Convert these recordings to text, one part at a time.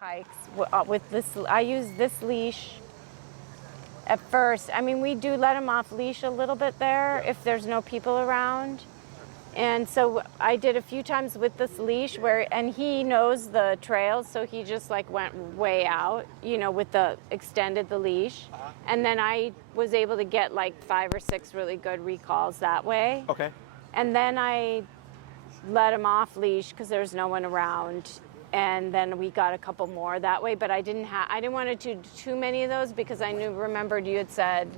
hikes with this. I use this leash at first. I mean, we do let him off leash a little bit there if there's no people around. And so I did a few times with this leash and he knows the trails, so he just like went way out, with extended the leash. And then I was able to get like 5 or 6 really good recalls that way. Okay. And then I let him off leash because there's no one around. And then we got a couple more that way, but I didn't want to do too many of those because remembered you had said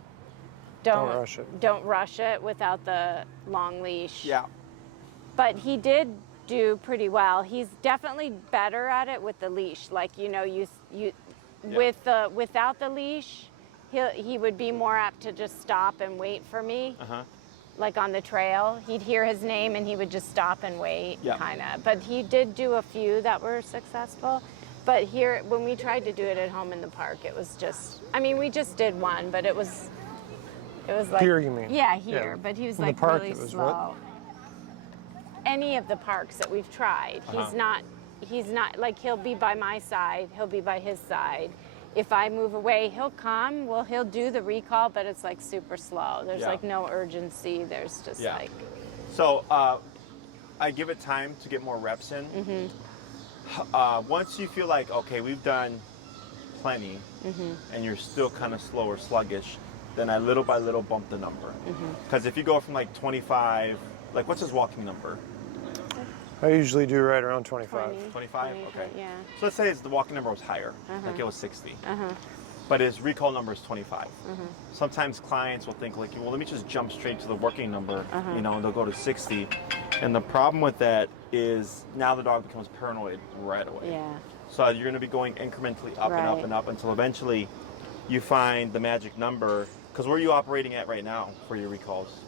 don't rush it without the long leash. Yeah. But he did do pretty well. He's definitely better at it with the leash. Like, without the leash, he would be more apt to just stop and wait for me. Like on the trail, he'd hear his name and he would just stop and wait, kind of. But he did do a few that were successful. But here, when we tried to do it at home in the park, it was just, we just did one, but it was like... Here, you mean? Yeah, here. Yeah. But he was in like the park, really it was slow. What? Any of the parks that we've tried, he's not, like, he'll be by my side, he'll be by his side. If I move away, he'll come. Well, he'll do the recall, but it's like super slow. There's like no urgency. There's just like... So I give it time to get more reps in. Once you feel like, okay, we've done plenty, and you're still kind of slow or sluggish, then I little by little bump the number. Because if you go from like 25, like what's his walking number? I usually do right around 25. 25? Okay. Yeah. So let's say the walking number was higher, like it was 60. But his recall number is 25. Sometimes clients will think like, well, let me just jump straight to the working number, and they'll go to 60. And the problem with that is now the dog becomes paranoid right away. Yeah. So you're going to be going incrementally up and up and up until eventually you find the magic number. Because where are you operating at right now for your recalls?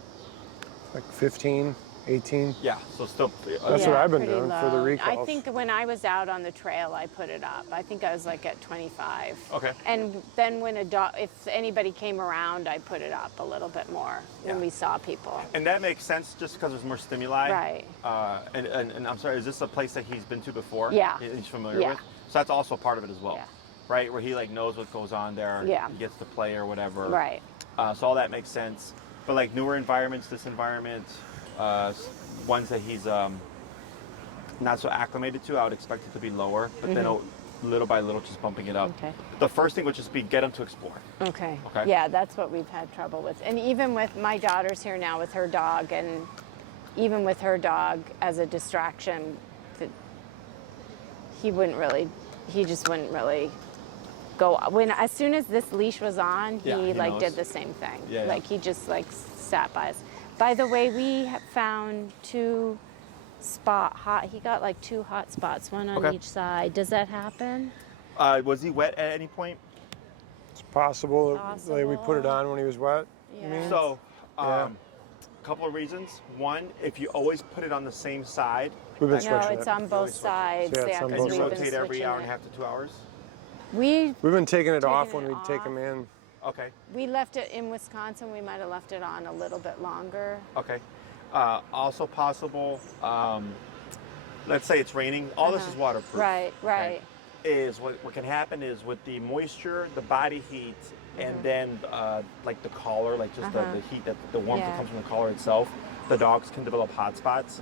Like 15, 18. Yeah, so still... That's what I've been doing low. for the recalls. I think when I was out on the trail, I put it up. I think I was like at 25. Okay. And then when if anybody came around, I put it up a little bit more when we saw people. And that makes sense just because there's more stimuli. Right. And I'm sorry, is this a place that he's been to before? Yeah. He's familiar with? So that's also part of it as well. Yeah. Right, where he like knows what goes on there. Yeah. He gets to play or whatever. Right. So all that makes sense. But like newer environments, this environment, ones that he's not so acclimated to, I would expect it to be lower. But then little by little, just bumping it up. Okay. The first thing would just be get him to explore. Okay. Okay. Yeah, that's what we've had trouble with. And even with my daughter's here now with her dog, and even with her dog as a distraction, he just wouldn't really go. As soon as this leash was on, he did the same thing. Yeah, like he just like sat by us. By the way, we found 2 he got like 2 hot spots, one on each side. Does that happen? Was he wet at any point? It's possible. Like we put it on when he was wet. Yeah. You mean? So, a couple of reasons. One, if you always put it on the same side. We've been No, switching it's it. on both sides. Yeah, it's on because both And you we've been rotate every switching hour and a it. half to 2 hours? We've been taking it off when it we take him in. Okay. We left it in Wisconsin. We might have left it on a little bit longer. Okay. Also possible, let's say it's raining. All this is waterproof. Right. Okay? Is what can happen is with the moisture, the body heat, and then like the collar, like just the heat, the warmth that comes from the collar itself, the dogs can develop hot spots.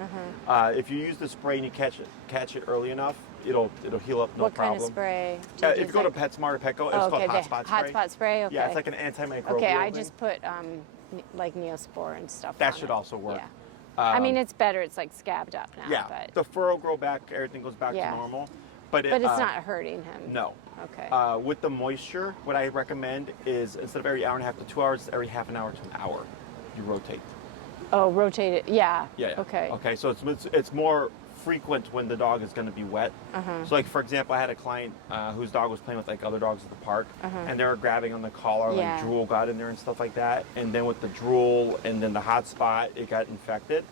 If you use the spray and you catch it early enough, it'll heal up, no what problem. What kind of spray? If you go to PetSmart or Petco, it's called Hot Spot Spray. Hot Spot Spray, okay. Yeah, it's like an antimicrobial Okay, I thing. just put like Neospore and stuff That on should it. also work. Yeah. I mean, it's better. It's like scabbed up now. Yeah, But the fur will grow back, everything goes back to normal. But it's not hurting him. No. Okay. With the moisture, what I recommend is instead of every hour and a half to 2 hours, every half an hour to an hour, you rotate. Oh, rotate it. Yeah. Yeah. Okay. Okay, so it's more frequent when the dog is going to be wet. So like for example, I had a client whose dog was playing with like other dogs at the park, and they were grabbing on the collar, like drool got in there and stuff like that. And then with the drool and then the hot spot, it got infected.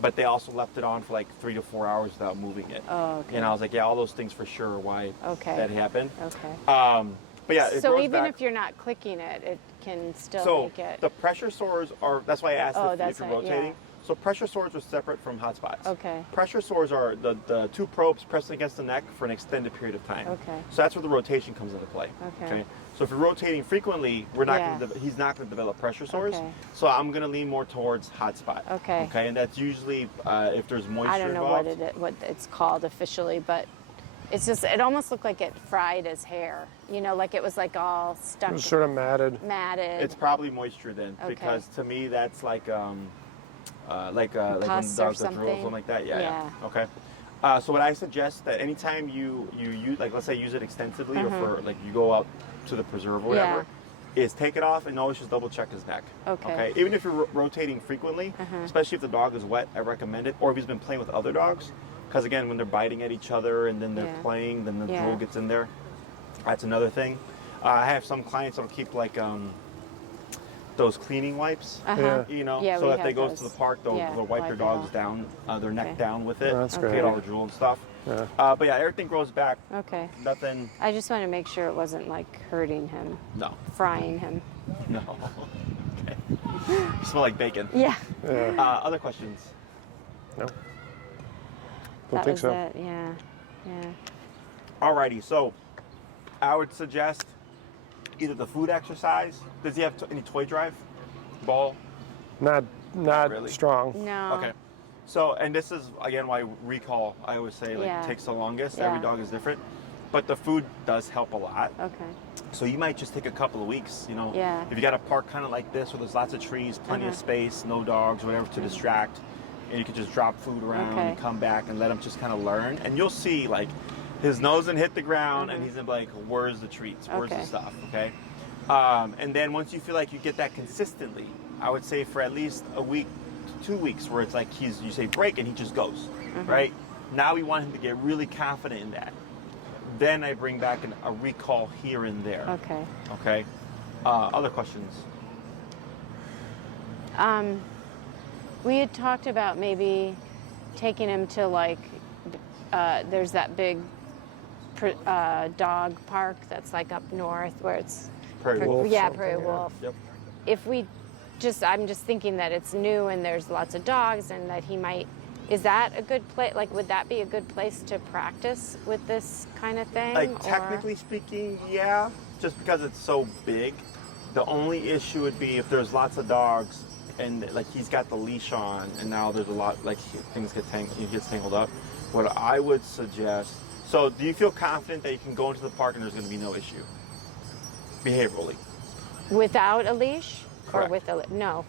But they also left it on for like 3 to 4 hours without moving it. Oh, okay. And I was like, yeah, all those things for sure. Why that happened? Okay. But yeah, so even if you're not clicking it, it can still make it. The pressure sores are. That's why I asked if you're rotating. Yeah. So pressure sores are separate from hot spots. Okay. Pressure sores are the two probes pressing against the neck for an extended period of time. Okay. So that's where the rotation comes into play. Okay. So if you're rotating frequently, Yeah. he's not going to develop pressure sores. Okay. So I'm going to lean more towards hot spot. Okay. Okay. And that's usually if there's moisture I don't know involved. what it's called officially, but it's just, it almost looked like it fried his hair. You know, like it was like all stuck. It was sort of matted. Matted. It's probably moisture then, Okay. because to me that's like when the Pus dogs or are drools, something? something like that. Yeah. Yeah. Okay. So what I suggest that anytime you use, like, let's say use it extensively, or for like you go out to the preserve or whatever, is take it off and always just double check his neck. Okay. Even if you're rotating frequently, especially if the dog is wet, I recommend it. Or if he's been playing with other dogs, because again, when they're biting at each other and then they're Yeah. playing, then the Yeah. drool gets in there. That's another thing. I have some clients that'll keep like those cleaning wipes. Yeah. You know, Yeah, so we if they have go those. to the park, they'll Yeah, wipe their wipe it dogs off. down, their neck Okay. down with it. Oh, that's Get great. all the drool and stuff. Yeah. But yeah, everything grows back. Okay. Nothing. I just want to make sure it wasn't like hurting him, No. frying him. No. Okay. You smell like bacon. Yeah. Yeah. Other questions? No. Don't That think was so. it. Yeah. Yeah. Alrighty, so I would suggest either the food exercise. Does he have any toy drive? Ball? Not Really? strong. No. Okay. So, and this is again why recall, I always say, like, Yeah. takes the longest. Yeah. Every dog is different. But the food does help a lot. Okay. So you might just take a couple of weeks, you know. Yeah. If you got a park kind of like this where there's lots of trees, plenty of space, no dogs, whatever to distract, and you could just drop food around and Okay. come back and let him just kind of learn. And you'll see, like, his nose and hit the ground, and he's gonna be like, where's the treats? Where's the Okay. stuff? Okay. And then once you feel like you get that consistently, I would say for at least a week to 2 weeks, where it's like you say break and he just goes, right? Now we want him to get really confident in that. Then I bring back a recall here and there. Okay. Okay. Other questions? We had talked about maybe taking him to like, there's that big dog park that's like up north where it's Prairie Wolf. Yeah, something, Prairie yeah. Wolf. Yep. If we I'm just thinking that it's new and there's lots of dogs and that he might. Is that a good place? Like, would that be a good place to practice with this kind of thing? Like, or- technically speaking, yeah, just because it's so big. The only issue would be if there's lots of dogs and like he's got the leash on and now there's a lot, like, things he gets tangled up. What I would suggest, so do you feel confident that you can go into the park and there's going to be no issue behaviorally? Without a leash? Correct. Or with a no.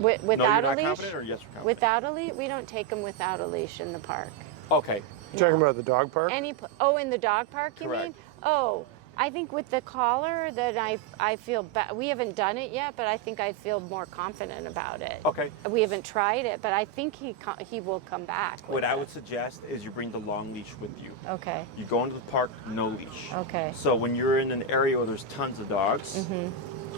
No, you're Without not a leash? confident, or yes, you're confident? Without a leash? We don't take them without a leash in the park. Okay. You talking about the dog park? In the dog park, you Correct. mean? Oh, I think with the collar that I feel we haven't done it yet, but I think I feel more confident about it. Okay. We haven't tried it, but I think he will come back. with What I it. would suggest is you bring the long leash with you. Okay. You go into the park, no leash. Okay. So when you're in an area where there's tons of dogs,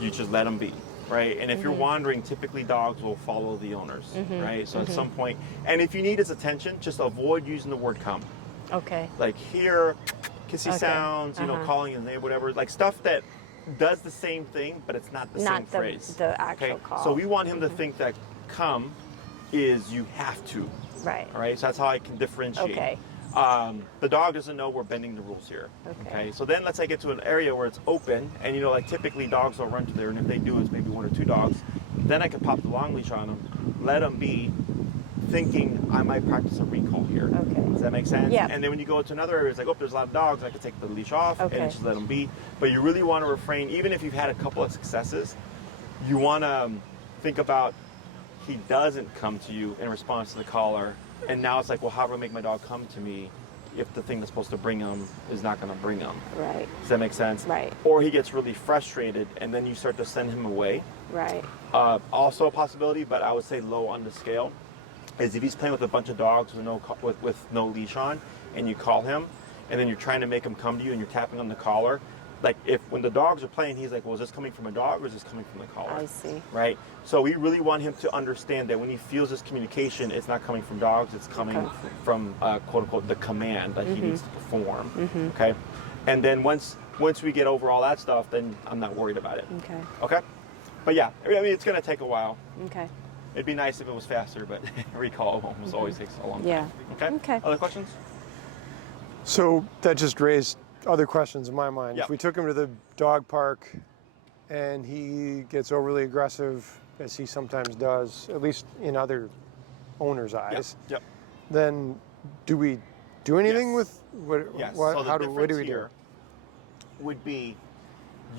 you just let them be, right? And if you're wandering, typically dogs will follow the owners, right? So at some point, and if you need his attention, just avoid using the word come. Okay. Like hear, kissy Okay. sounds, you know, calling his name, whatever, like stuff that does the same thing, but it's not the same Not phrase. the actual call. So we want him to think that come is you have to, Right. all right? So that's how I can differentiate. Okay. The dog doesn't know we're bending the rules here. Okay. So then let's say I get to an area where it's open, and you know, like typically dogs will run to there, and if they do, it's maybe 1 or 2 dogs. Then I can pop the long leash on them, let them be, thinking I might practice a recall here. Okay. Does that make sense? Yeah. And then when you go to another area, it's like, oh, there's a lot of dogs. I can take the leash off Okay. and just let them be. But you really want to refrain, even if you've had a couple of successes, you want to think about he doesn't come to you in response to the collar. And now it's like, well, how do I make my dog come to me if the thing that's supposed to bring him is not going to bring him? Right. Does that make sense? Right. Or he gets really frustrated and then you start to send him away. Right. Also a possibility, but I would say low on the scale, is if he's playing with a bunch of dogs with no leash on and you call him and then you're trying to make him come to you and you're tapping on the collar, like when the dogs are playing, he's like, well, is this coming from a dog or is this coming from the collar? I see. Right? So we really want him to understand that when he feels this communication, it's not coming from dogs, it's coming Okay. from quote unquote the command that he needs to perform. Okay? And then once we get over all that stuff, then I'm not worried about it. Okay. Okay? But yeah, I mean, it's going to take a while. Okay. It'd be nice if it was faster, but recall almost always takes a long time. Yeah. Okay? Okay. Other questions? So that just raised other questions in my mind. Yep. If we took him to the dog park and he gets overly aggressive, as he sometimes does, at least in other owners' eyes, Yep. then do we do anything Yes. with what? Yes. What, So the what do we difference do? here would be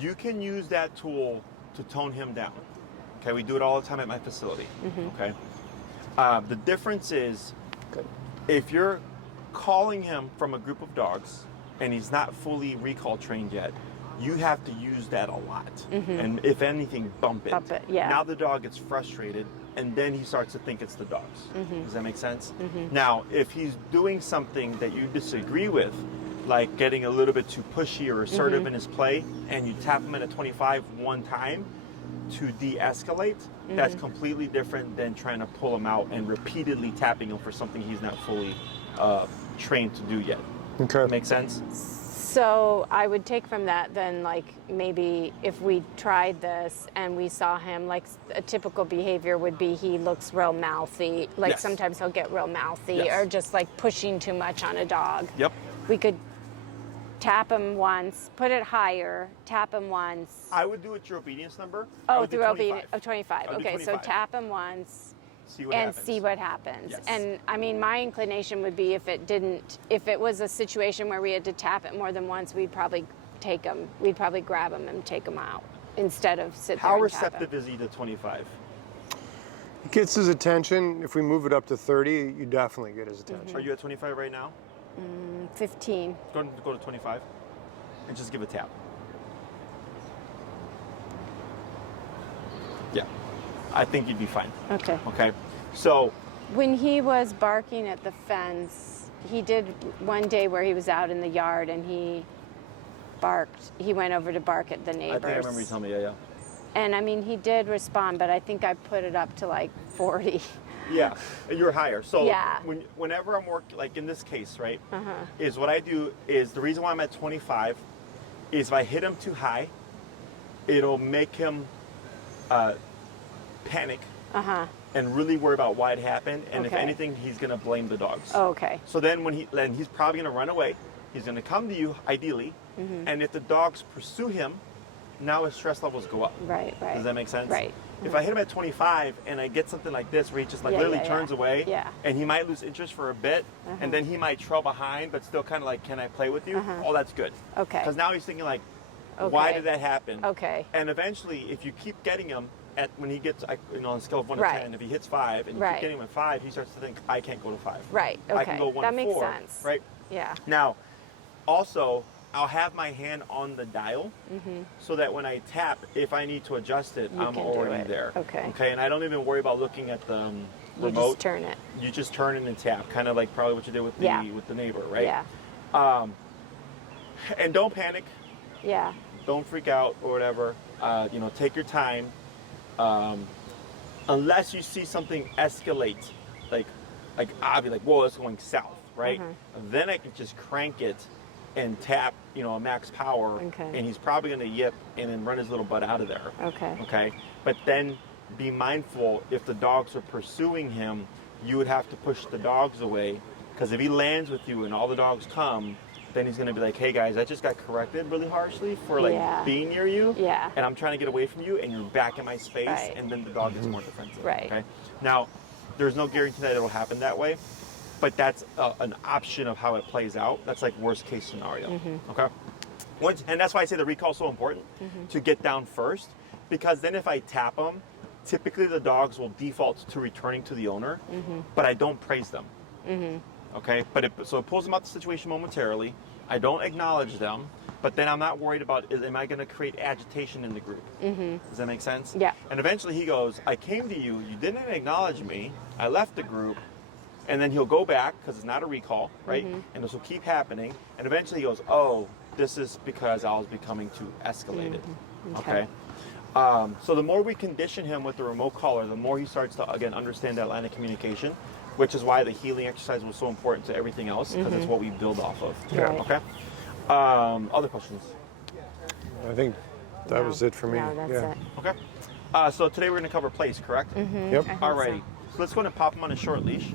you can use that tool to tone him down. Okay, we do it all the time at my facility. Okay. The difference is Good. if you're calling him from a group of dogs and he's not fully recall trained yet, you have to use that a lot. And if anything, bump it. Bump it, yeah. Now the dog gets frustrated and then he starts to think it's the dogs. Does that make sense? Now, if he's doing something that you disagree with, like getting a little bit too pushy or assertive in his play, and you tap him at a 25 one time to de-escalate, that's completely different than trying to pull him out and repeatedly tapping him for something he's not fully trained to do yet. Okay. Make sense? So I would take from that then, like, maybe if we tried this and we saw him, like, a typical behavior would be he looks real mouthy. Like, Yes. sometimes he'll get real mouthy Yes. or just, like, pushing too much on a dog. Yep. We could tap him once, put it higher, tap him once. I would do it your obedience number. I Oh, would do through 25. obedience of 25. I would do Okay, so 25. tap him once See what and happens. see what happens. Yes. And I mean, my inclination would be if it was a situation where we had to tap it more than once, we'd probably take him. We'd probably grab him and take him out instead of sit there How and tap him. receptive is he to 25? It gets his attention. If we move it up to 30, you definitely get his attention. Are you at 25 right now? 15. Go to 25 and just give a tap. Yeah. I think you'd be fine. Okay. Okay. So, When he was barking at the fence, he did one day where he was out in the yard and he barked. He went over to bark at the neighbors. I think I remember you telling me, yeah. And I mean, he did respond, but I think I put it up to like 40. Yeah, you're higher. So Yeah. whenever I'm working, like in this case, right, is what I do is the reason why I'm at 25 is if I hit him too high, it'll make him panic and really worry about why it happened. And if Okay. anything, he's gonna blame the dogs. Oh, okay. So then then he's probably gonna run away. He's gonna come to you, ideally, and if the dogs pursue him, now his stress levels go up. Right, right. Does that make sense? Right. If I hit him at 25 and I get something like this where he just like Yeah, literally yeah, turns yeah. away, Yeah. and he might lose interest for a bit, and then he might trail behind, but still kind of like, can I play with you? Oh, that's good. Okay. Because now he's thinking like, why Okay. did that happen? Okay. And eventually, if you keep getting him when he gets, on a scale of 1 Right. to 10, if he hits 5 and you Right. keep getting him at 5, he starts to think, I can't go to 5. Right, I can okay. go 1 That to makes 4. sense. Right? Yeah. Now, also, I'll have my hand on the dial so that when I tap, if I need to adjust it, You I'm can do already it. there. Okay. Okay, and I don't even worry about looking at the You remote. just turn it. You just turn it and tap, kind of like probably what you did with the Yeah. with the neighbor, right? Yeah. And don't panic, Yeah. don't freak out or whatever. Take your time. Unless you see something escalate, like I'll be like, whoa, it's going south, right? Then I can just crank it and tap, a max power, Okay. and he's probably going to yip and then run his little butt out of there. Okay. Okay. But then be mindful if the dogs are pursuing him, you would have to push the dogs away, because if he lands with you and all the dogs come, then he's going to be like, hey guys, I just got corrected really harshly for Yeah. being near you, Yeah. and I'm trying to get away from you, and you're back in my space, Right. and then the dog gets more defensive. Right. Okay. Now, there's no guarantee that it'll happen that way, but that's an option of how it plays out. That's like worst case scenario. Okay. And that's why I say the recall is so important to get down first, because then if I tap them, typically the dogs will default to returning to the owner, but I don't praise them. Okay, so it pulls them out the situation momentarily. I don't acknowledge them, but then I'm not worried about, am I going to create agitation in the group? Does that make sense? Yeah. And eventually he goes, I came to you, you didn't acknowledge me, I left the group, and then he'll go back, because it's not a recall, right? And this will keep happening, and eventually he goes, oh, this is because I was becoming too escalated. Okay. So the more we condition him with the remote collar, the more he starts to, again, understand that line of communication, which is why the healing exercise was so important to everything else, because it's what we build off of. Right. Okay? Other questions? I think that No. was it for me. No, that's yeah. it. Okay. So today we're going to cover place, correct? Mm-hmm. Yep. Alrighty. So let's go and pop him on a short leash.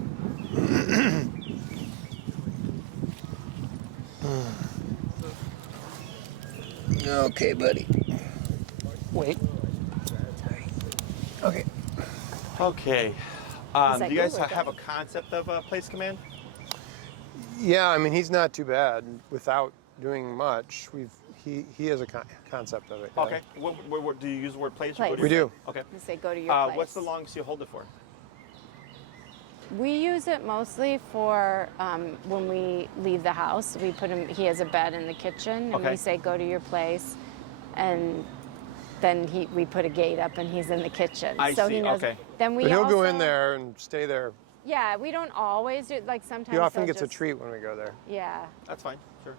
Okay, buddy. Wait. Okay. Okay. that Do you good guys with have it? a concept of place command? Yeah, I mean, he's not too bad without doing much. He has a concept of it. yeah. Okay. What, do you use the word place? Or Place. go to We your- do. Okay. You say go to your place. What's the longest you hold it for? We use it mostly for when we leave the house. We put him. He has a bed in the kitchen, and Okay. we say go to your place, and then we put a gate up, and he's in the kitchen. I so see, he knows. okay. Then we But he'll go in also- there and stay there. Yeah, we don't always do. Like sometimes He often they'll gets a just- treat when we go there. Yeah. That's fine. Sure.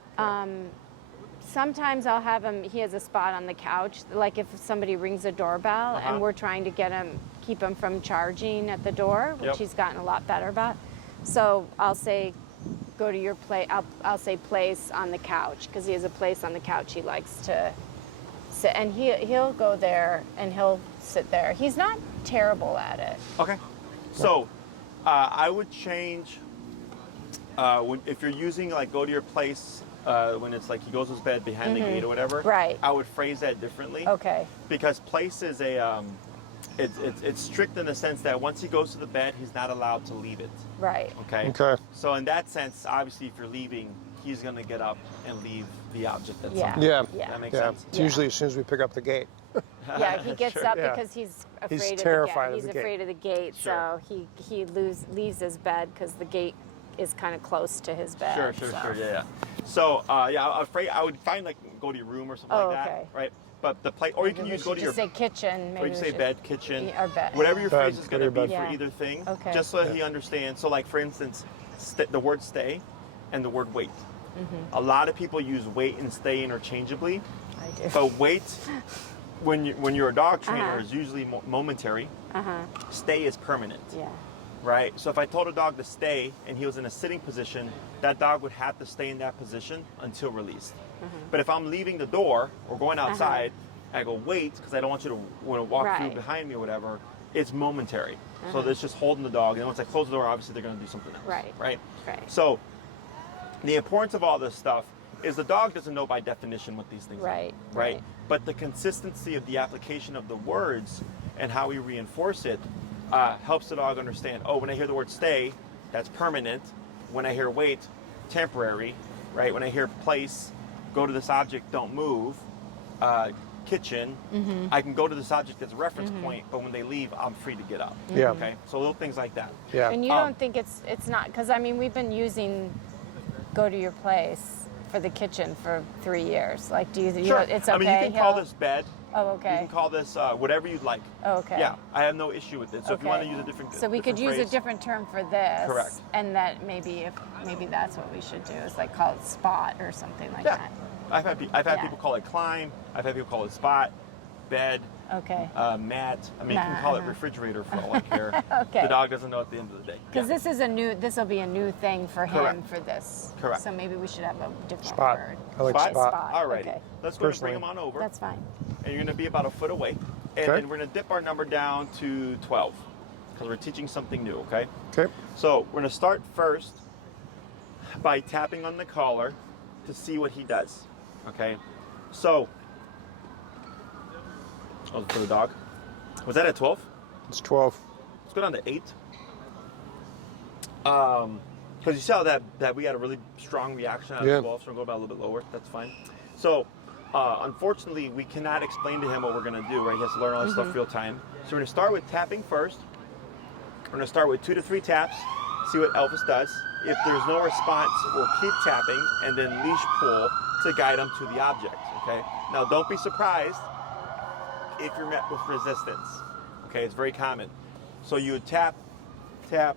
Sometimes I'll have him. He has a spot on the couch. Like if somebody rings a doorbell, Uh-huh. and we're trying to keep him from charging at the door, which Yep. he's gotten a lot better about. So I'll say, go to your place. I'll say place on the couch because he has a place on the couch he likes to sit, and he'll go there and he'll sit there. He's not terrible at it. Okay. So, I would change if you're using like go to your place when it's like he goes to his bed behind the gate or whatever. Right. I would phrase that differently. Okay. Because place is a it's strict in the sense that once he goes to the bed, he's not allowed to leave it. Right. Okay. Okay. So in that sense, obviously, if you're leaving, he's gonna get up and leave the object. At Yeah. some Yeah. point. Yeah. That makes Yeah. sense. It's Yeah. usually as soon as we pick up the gate. Yeah, he gets Sure. up Yeah. because he's afraid of terrified the of gate. He's the afraid of the gate, Sure. so he leaves his bed because the gate is kind of close to his bed. Sure, so. sure, yeah. So, I'm afraid I would find like go to your room or something Oh, like that, okay. right? But the place, or you Maybe can we use should go to your, just say kitchen. Maybe or you we say should- bed, kitchen, Or bed. whatever your Bed, phrase is go to going to your be bed. for Yeah. either thing, Okay. just so he understands. So, like for instance, the word stay and the word wait. A lot of people use wait and stay interchangeably, I do. but wait, when you're a dog trainer, Uh-huh. is usually momentary. Stay is permanent. Yeah. Right? So if I told a dog to stay and he was in a sitting position, that dog would have to stay in that position until released. But if I'm leaving the door or going outside, I go wait because I don't want you to walk through Right. behind me or whatever. It's momentary. So it's just holding the dog. And once I close the door, obviously they're going to do something else. Right. Right? Right. So the importance of all this stuff is the dog doesn't know by definition what these things Right, are. Right. right. But the consistency of the application of the words and how we reinforce it helps the dog understand, oh, when I hear the word stay, that's permanent. When I hear wait, temporary, right? When I hear place, go to this object, don't move, kitchen, I can go to this object as a reference point, but when they leave, I'm free to get up. Yeah. Okay? So little things like that. Yeah. And you don't think it's not, because I mean, we've been using go to your place for the kitchen for 3 years. Like, do you Sure. it's okay? I mean, you can call he'll- this bed. Oh, You okay. can call this whatever you'd like. Oh, okay. Yeah, I have no issue with it. So if you want to Okay. use a different So we could different use a phrase- different term for this. Correct. And that maybe that's what we should do is like call it spot or something like Yeah. that. I've had Yeah. people call it climb. I've had people call it spot, bed, Okay. mat. I mean, you can Mat, call it uh-huh. refrigerator for all I care. Okay. The dog doesn't know at the end of the day. Because Yeah. this will be a new thing for him Correct. for this. Correct. So maybe we should have a different Spot. word. I like spot. Spot. All righty. Okay. Let's go and Personally. bring him on over. That's fine. And you're going to be about a foot away. And Okay. then we're going to dip our number down to 12 because we're teaching something new, okay? Okay. So we're going to start first by tapping on the collar to see what he does, okay? So, oh, for the dog. Was that at 12? It's 12. Let's go down to 8. Because you saw that we had a really strong reaction out Yeah. of 12, so we're going to go about a little bit lower. That's fine. So, unfortunately, we cannot explain to him what we're going to do, right? He has to learn all this stuff real time. So we're going to start with tapping first. We're going to start with 2 to 3 taps, see what Elvis does. If there's no response, we'll keep tapping and then leash pull to guide him to the object, okay? Now, don't be surprised if you're met with resistance, okay? It's very common. So you would tap, tap,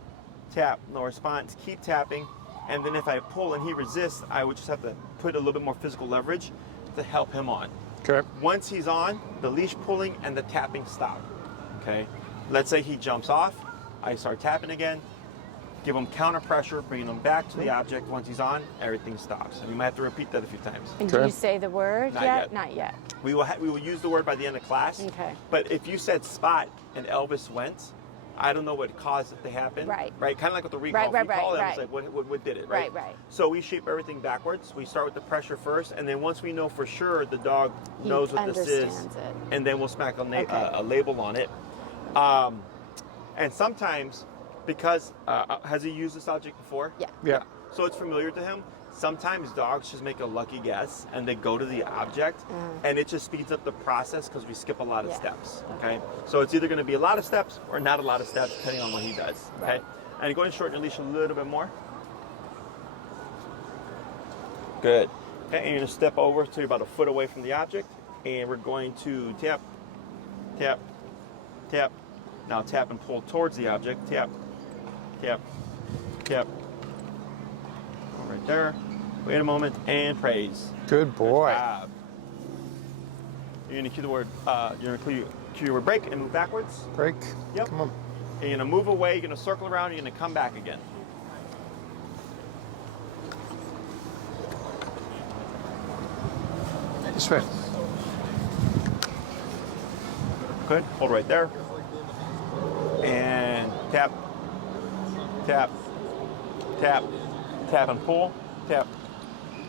tap, no response, keep tapping, and then if I pull and he resists, I would just have to put a little bit more physical leverage to help him on. Okay. Once he's on, the leash pulling and the tapping stop, okay? Let's say he jumps off, I start tapping again, give him counter pressure, bringing him back to the object. Once he's on, everything stops. And you might have to repeat that a few times. And do you say the word Not yet? yet. Not yet. We will use the word by the end of class. Okay. But if you said spot and Elvis went, I don't know what caused it to happen. Right. Right. Kind of like with the recall. Right, If we call right, Elvis, right. like what did it? Right. Right. So we shape everything backwards. We start with the pressure first, and then once we know for sure the dog knows what this is, understands it. and then we'll smack Okay. a label on it. And sometimes, because has he used this object before? Yeah. Yeah. So it's familiar to him. Sometimes dogs just make a lucky guess and they go to the object, and it just speeds up the process because we skip a lot of Yeah. steps. Okay. So it's either going to be a lot of steps or not a lot of steps, depending on what he does. Okay. Right. And go ahead and shorten your leash a little bit more. Good. Okay. And you're going to step over to about a foot away from the object, and we're going to tap, tap, tap. Now tap and pull towards the object. Tap, tap, tap. Right there. Wait a moment and praise. Good boy. Good job. You're gonna cue the word. You're gonna cue your word break and move backwards. Break. Yep. Come on. And you're gonna move away. You're gonna circle around. You're gonna come back again. This way. Good. Hold right there. And tap, tap, tap, tap and pull. Tap,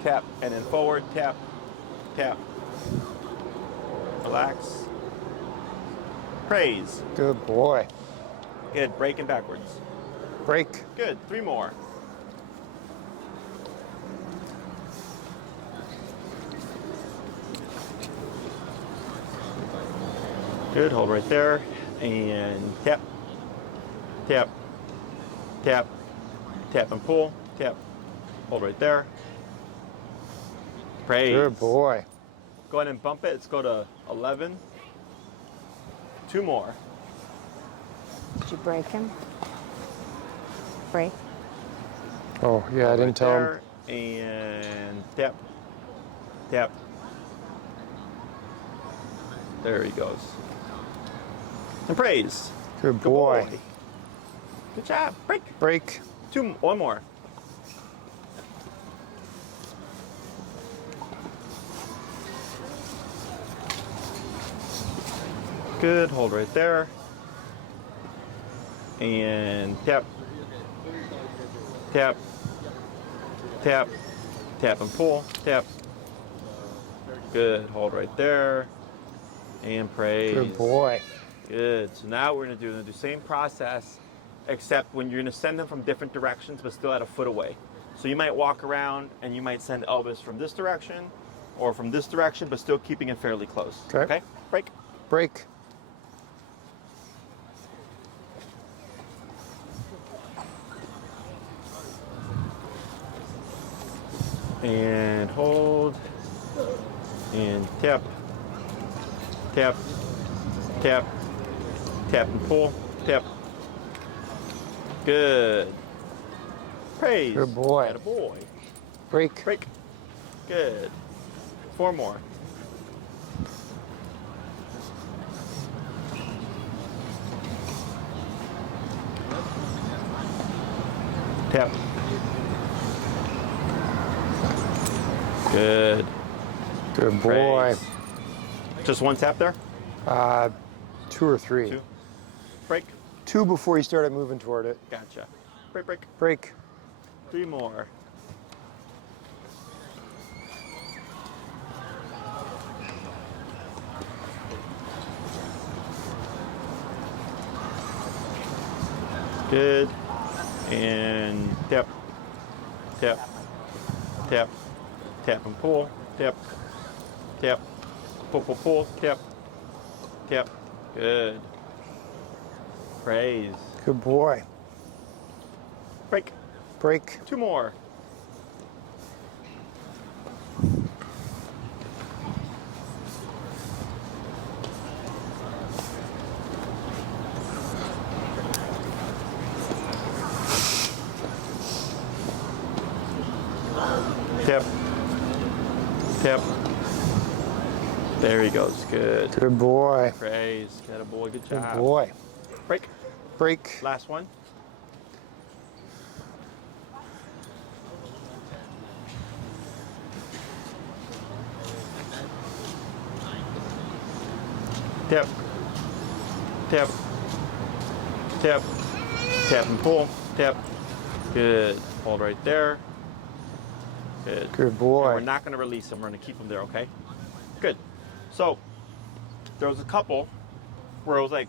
tap, and then forward. Tap, tap. Relax. Praise. Good boy. Good. Break and backwards. Break. Good. 3 more. Good. Hold right there. And tap, tap, tap, tap and pull. Tap. Hold right there. Praise. Good boy. Go ahead and bump it. Let's go to 11. 2 more. Did you break him? Break. Oh, yeah, I didn't tell him. There. And tap, tap. There he goes. And praise. Good boy. Good job. Break. Break. 1 more. Good. Hold right there. And tap, tap, tap, tap and pull. Tap. Good. Hold right there. And praise. Good boy. Good. So now we're going to do the same process, except when you're going to send them from different directions, but still at a foot away. So you might walk around and you might send Elvis from this direction or from this direction, but still keeping it fairly close. Okay. Break. Break. And hold. And tap. Tap. Tap. Tap and pull. Tap. Good. Praise. Good boy. Atta boy. Break. Break. Good. 4 more. Tap. Good. Good boy. Praise. Just 1 tap there? 2 or 3. 2. Break. 2 before he started moving toward it. Gotcha. Break, break. Break. 3 more. Good. And tap, tap, tap, tap and pull, tap, tap, pull, pull, pull, tap, tap. Good. Praise. Good boy. Break. Break. 2 more. Tap. Tap. There he goes. Good. Good boy. Praise. Atta boy. Good Good job. boy. Break. Break. Last one. Tap, tap, tap, tap and pull, tap. Good. Hold right there. Good. Good boy. And we're not going to release them. We're going to keep them there, okay? Good. So there was a couple where it was like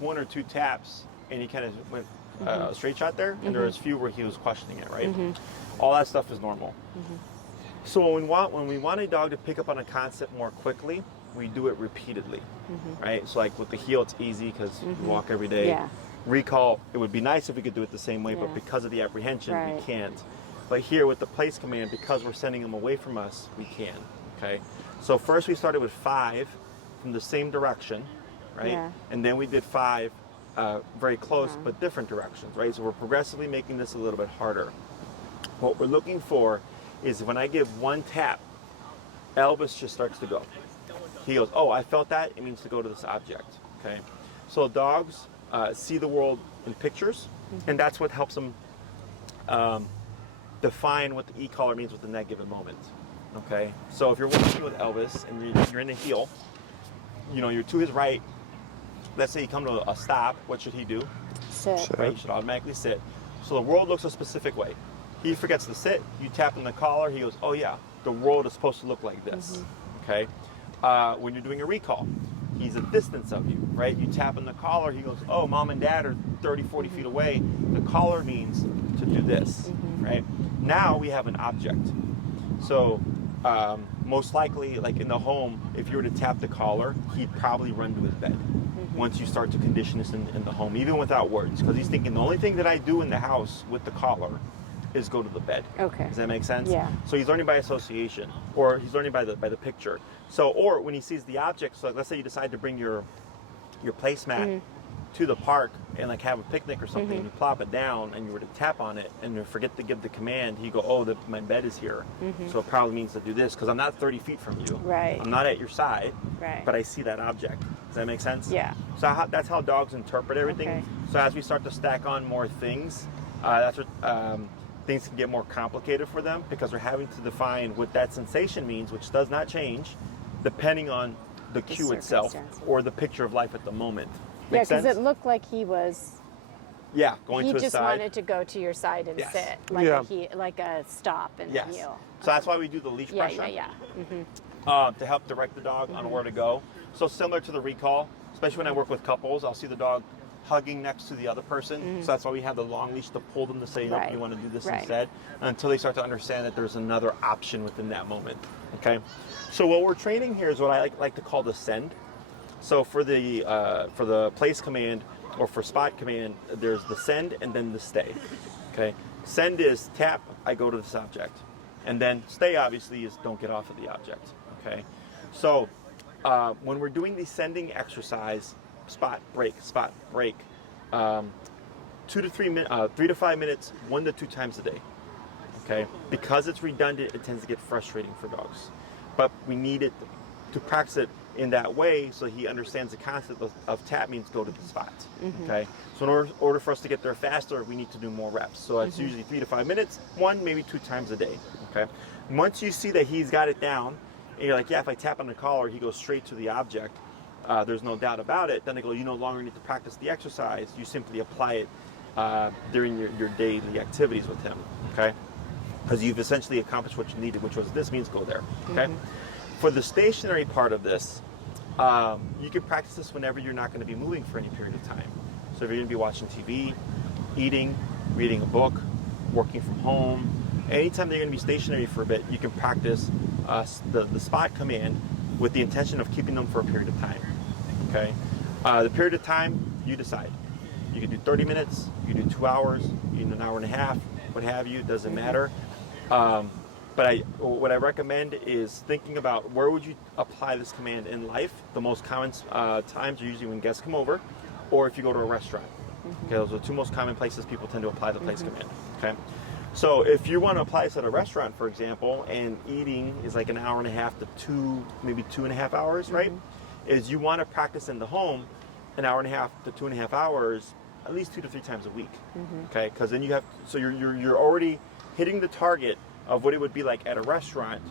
1 or 2 taps, and he kind of went a straight shot there, and there was a few where he was questioning it, right? All that stuff is normal. So when we want a dog to pick up on a concept more quickly, we do it repeatedly, right? So like with the heel, it's easy because you walk every day. Yeah. Recall, it would be nice if we could do it the same way, but because of the apprehension, we can't. But here with the place command, because we're sending them away from us, we can, okay? So first we started with 5 from the same direction, right? Yeah. And then we did 5 very close but different directions, right? So we're progressively making this a little bit harder. What we're looking for is when I give 1 tap, Elvis just starts to go. He goes, oh, I felt that, it means to go to this object, okay? So dogs see the world in pictures, and that's what helps them define what the e-collar means with the net given moment, okay? So if you're walking with Elvis and you're in a heel, you know, you're to his right, let's say you come to a stop, what should he do? Sit. Right, you should automatically sit. So the world looks a specific way. He forgets to sit, you tap on the collar, he goes, oh yeah, the world is supposed to look like this, okay? When you're doing a recall, he's a distance of you, right? You tap on the collar, he goes, oh, mom and dad are 30, 40 feet away. The collar means to do this, right? Now we have an object. So most likely, like in the home, if you were to tap the collar, he'd probably run to his bed once you start to condition this in the home, even without words, because he's thinking the only thing that I do in the house with the collar is go to the bed. Okay. Does that make sense? Yeah. So he's learning by association, or he's learning by the picture. So, or when he sees the object, so let's say you decide to bring your placemat to the park and like have a picnic or something, and you plop it down and you were to tap on it and you forget to give the command, he go, oh, my bed is here. So it probably means to do this because I'm not 30 feet from you. Right. I'm not at your side, Right. but I see that object. Does that make sense? Yeah. So that's how dogs interpret everything. Okay. So as we start to stack on more things, that's what things can get more complicated for them because we're having to define what that sensation means, which does not change depending on the cue itself or the picture of life at the moment. Yeah, Make sense? because it looked like he was. Yeah, going He to his just side. wanted to go to your side and Yes. sit, like Yeah. like a stop and Yes. heel. So that's why we do the leash Yeah, pressure. yeah. To help direct the dog on where to go. So similar to the recall, especially when I work with couples, I'll see the dog hugging next to the other person. So that's why we have the long leash to pull them to say, nope, you want to do this instead, until they start to understand that there's another option within that moment. Okay. So what we're training here is what I like to call the send. So for the place command or for spot command, there's the send and then the stay. Okay. Send is tap, I go to this object. And then stay obviously is don't get off of the object. Okay. So when we're doing the sending exercise, spot, break, 3 to 5 minutes, 1 to 2 times a day. Okay. Because it's redundant, it tends to get frustrating for dogs. But we need it to practice it in that way so he understands the concept of tap means go to the spot. Okay. So in order for us to get there faster, we need to do more reps. So it's usually 3 to 5 minutes, 1, maybe 2 times a day. Okay. Once you see that he's got it down, and you're like, yeah, if I tap on the collar, he goes straight to the object. There's no doubt about it. Then they go, you no longer need to practice the exercise. You simply apply it during your daily activities with him. Okay. Because you've essentially accomplished what you needed, which was this means go there. Okay. For the stationary part of this, you can practice this whenever you're not going to be moving for any period of time. So if you're going to be watching TV, eating, reading a book, working from home, anytime that you're going to be stationary for a bit, you can practice the spot command with the intention of keeping them for a period of time. Okay. The period of time, you decide. You can do 30 minutes, you can do 2 hours, you can do an hour and a half, what have you, it doesn't matter. But what I recommend is thinking about where would you apply this command in life. The most common times are usually when guests come over or if you go to a restaurant. Okay, those are the 2 most common places people tend to apply the place command. Okay, so if you want to apply this at a restaurant, for example, and eating is like an hour and a half to 2, maybe 2.5 hours, right? Is you want to practice in the home an hour and a half to 2.5 hours at least 2 to 3 times a week. Okay, because then you have, so you're already hitting the target of what it would be like at a restaurant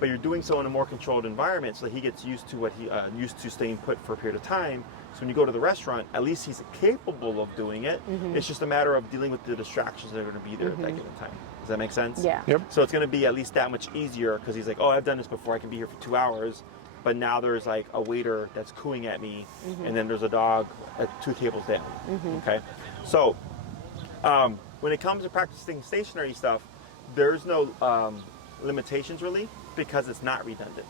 but you're doing so in a more controlled environment so that he gets used to what he used to staying put for a period of time. So when you go to the restaurant, at least he's capable of doing it. It's just a matter of dealing with the distractions that are going to be there at that given time. Does that make sense? Yeah. Yep. So it's going to be at least that much easier because he's like, oh, I've done this before. I can be here for 2 hours. But now there's like a waiter that's cooing at me, and then there's a dog at 2 tables down. Okay. So when it comes to practicing stationary stuff, there's no limitations really because it's not redundant.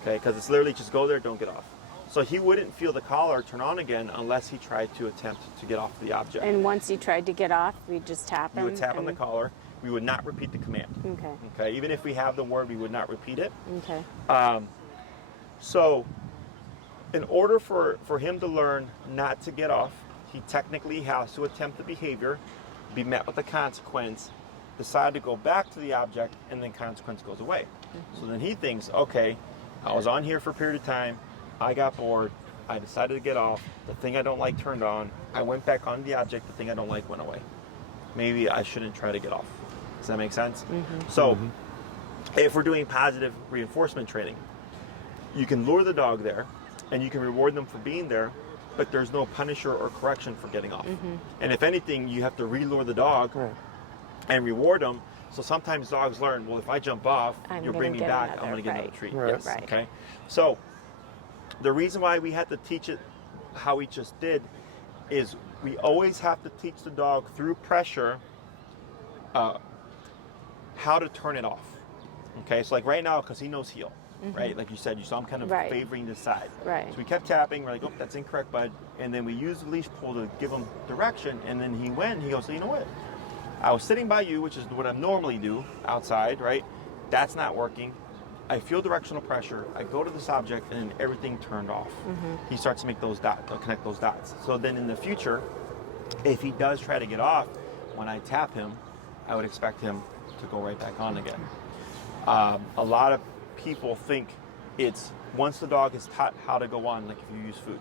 Okay. Because it's literally just go there, don't get off. So he wouldn't feel the collar turn on again unless he tried to attempt to get off the object. And once he tried to get off, we just tap him. You would tap on the collar. We would not repeat the command. Okay. Okay. Even if we have the word, we would not repeat it. Okay. So in order for him to learn not to get off, he technically has to attempt the behavior, be met with a consequence, decide to go back to the object, and then consequence goes away. So then he thinks, okay, I was on here for a period of time, I got bored, I decided to get off, the thing I don't like turned on, I went back on the object, the thing I don't like went away. Maybe I shouldn't try to get off. Does that make sense? So if we're doing positive reinforcement training, you can lure the dog there and you can reward them for being there, but there's no punisher or correction for getting off. And if anything, you have to re-lure the dog and reward them. So sometimes dogs learn, well, if I jump off, you'll bring me back, I'm going to get another treat. Right. Yes. Okay. So the reason why we had to teach it how we just did is we always have to teach the dog through pressure how to turn it off. Okay, so like right now, because he knows heel, right? Like you said, you saw him kind of favoring this side. Right. So we kept tapping, we're like, oh, that's incorrect, bud. And then we used the leash pull to give him direction, and then he went, he goes, so you know what? I was sitting by you, which is what I normally do outside, right? That's not working. I feel directional pressure. I go to this object, and then everything turned off. He starts to make those dots, connect those dots. So then in the future, if he does try to get off, when I tap him, I would expect him to go right back on again. A lot of people think it's once the dog is taught how to go on, like if you use food,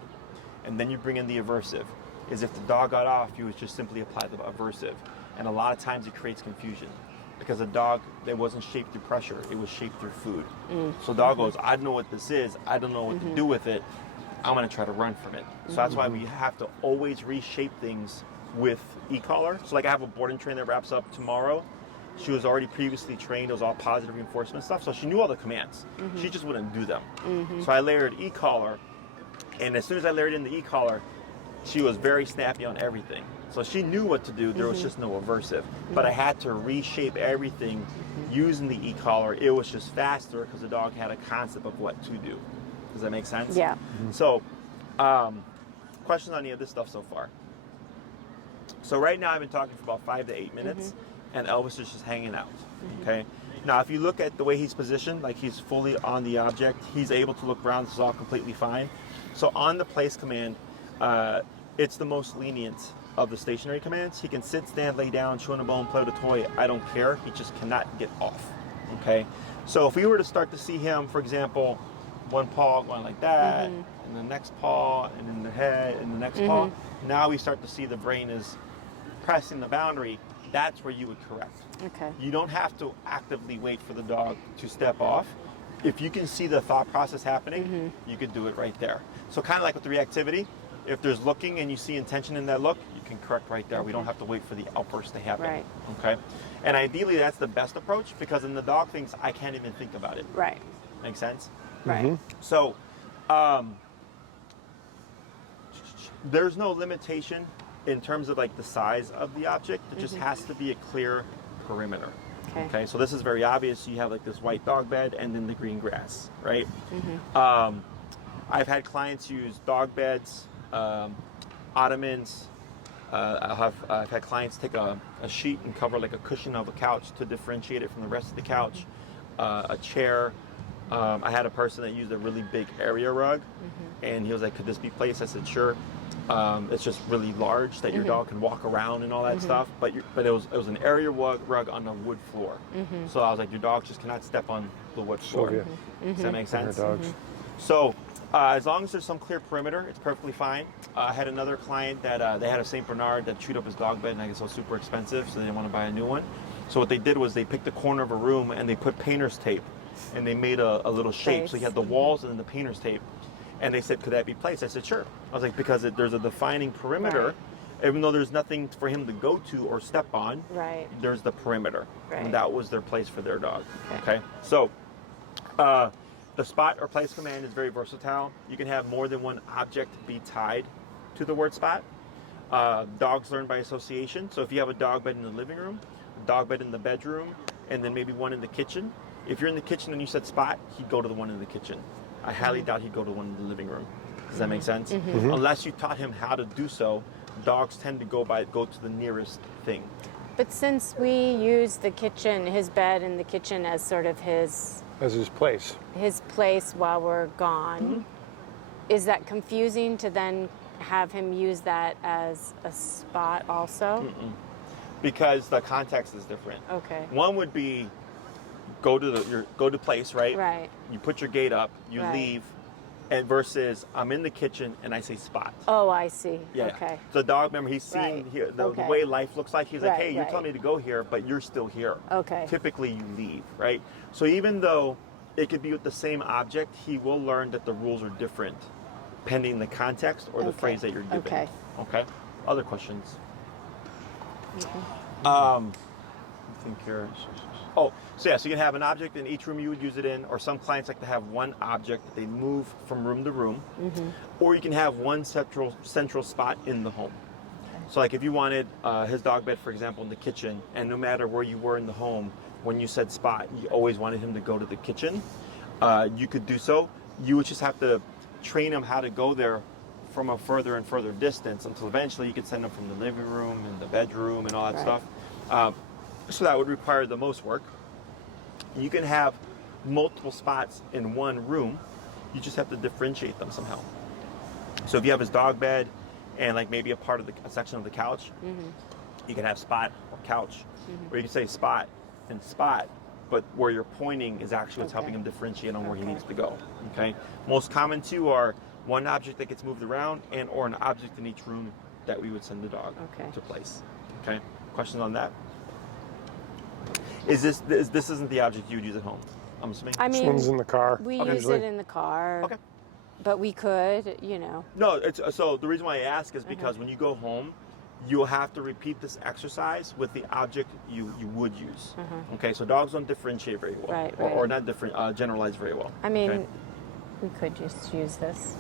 and then you bring in the aversive, is if the dog got off, you would just simply apply the aversive. And a lot of times it creates confusion because a dog that wasn't shaped through pressure, it was shaped through food. So the dog goes, I don't know what this is, I don't know what to do with it, I'm gonna try to run from it. So that's why we have to always reshape things with e-collar. So like I have a boarding train that wraps up tomorrow. She was already previously trained, it was all positive reinforcement stuff, so she knew all the commands. She just wouldn't do them. So I layered e-collar, and as soon as I layered in the e-collar, she was very snappy on everything. So she knew what to do, there was just no aversive. But I had to reshape everything using the e-collar. It was just faster because the dog had a concept of what to do. Does that make sense? Yeah. So, questions on any of this stuff so far? So right now I've been talking for about 5 to 8 minutes, and Elvis is just hanging out, okay? Now if you look at the way he's positioned, like he's fully on the object, he's able to look around, this is all completely fine. So on the place command, it's the most lenient of the stationary commands. He can sit, stand, lay down, chew on a bone, play with a toy, I don't care, he just cannot get off, okay? So if we were to start to see him, for example, one paw going like that, and the next paw, and then the head, and the next paw, now we start to see the brain is pressing the boundary. That's where you would correct. Okay. You don't have to actively wait for the dog to step off. If you can see the thought process happening, you could do it right there. So kind of like with the reactivity, if there's looking and you see intention in that look, you can correct right there. We don't have to wait for the outburst to happen. Right. Okay? And ideally, that's the best approach because then the dog thinks, I can't even think about it. Right. Make sense? Right. So, there's no limitation in terms of like the size of the object. It just has to be a clear perimeter. Okay, so this is very obvious. You have like this white dog bed and then the green grass, right? I've had clients use dog beds, ottomans. I've had clients take a sheet and cover like a cushion of a couch to differentiate it from the rest of the couch, a chair. I had a person that used a really big area rug, and he was like, could this be placed? I said, sure. It's just really large that your dog can walk around and all that stuff, but it was an area rug on a wood floor. So I was like, your dog just cannot step on the wood floor. Does that make sense? So as long as there's some clear perimeter, it's perfectly fine. I had another client that they had a St. Bernard that chewed up his dog bed, and I guess it was super expensive, so they didn't want to buy a new one. So what they did was they picked the corner of a room and they put painter's tape and they made a little shape. Place. So you had the walls and then the painter's tape. And they said, could that be placed? I said, sure. I was like, because there's a defining perimeter. Right. Even though there's nothing for him to go to or step on, Right. there's the perimeter. Right. And that was their place for their dog. Okay. So the spot or place command is very versatile. You can have more than one object be tied to the word spot. Dogs learn by association. So if you have a dog bed in the living room, a dog bed in the bedroom, and then maybe one in the kitchen. If you're in the kitchen and you said spot, he'd go to the one in the kitchen. I highly doubt he'd go to one in the living room. Does that make sense? Unless you taught him how to do so, dogs tend to go to the nearest thing. But since we use the kitchen, his bed in the kitchen as sort of his As his place. place while we're gone, is that confusing to then have him use that as a spot also? Because the context is different. Okay. One would be go to place, right? Right. You put your gate up, you Right. leave, and versus I'm in the kitchen and I say spot. Oh, I see. Yeah. Okay. So the dog, remember, he's seen Right. the Okay. way life looks like. He's like, Right, hey, you right. tell me to go here, but you're still here. Okay. Typically, you leave, right? So even though it could be with the same object, he will learn that the rules are different, pending the context or the Okay. phrase that you're giving. Okay. Okay. Other questions? I think here. Oh, so yeah, so you can have an object in each room you would use it in, or some clients like to have one object that they move from room to room, or you can have one central spot in the home. So like if you wanted his dog bed, for example, in the kitchen, and no matter where you were in the home, when you said spot, you always wanted him to go to the kitchen, you could do so. You would just have to train him how to go there from a further and further distance until eventually you could send him from the living room and the bedroom and all that Right. stuff. So that would require the most work. You can have multiple spots in one room. You just have to differentiate them somehow. So if you have his dog bed and like maybe a section of the couch, you can have spot or couch, or you can say spot and spot, but where you're pointing is actually what's helping him differentiate on where he needs to go. Okay. Most common two are one object that gets moved around and or an object in each room that we would send the dog to place. Okay. Questions on that? This isn't the object you would use at home, I'm assuming? I This mean, one's in the car. we use usually. it in the car. Okay. But we could, you know. No, so the reason why I ask is because when you go home, you'll have to repeat this exercise with the object you would use. Okay, so dogs don't differentiate very well. Right, Or right. not generalize very well. I mean, okay? we could just use this.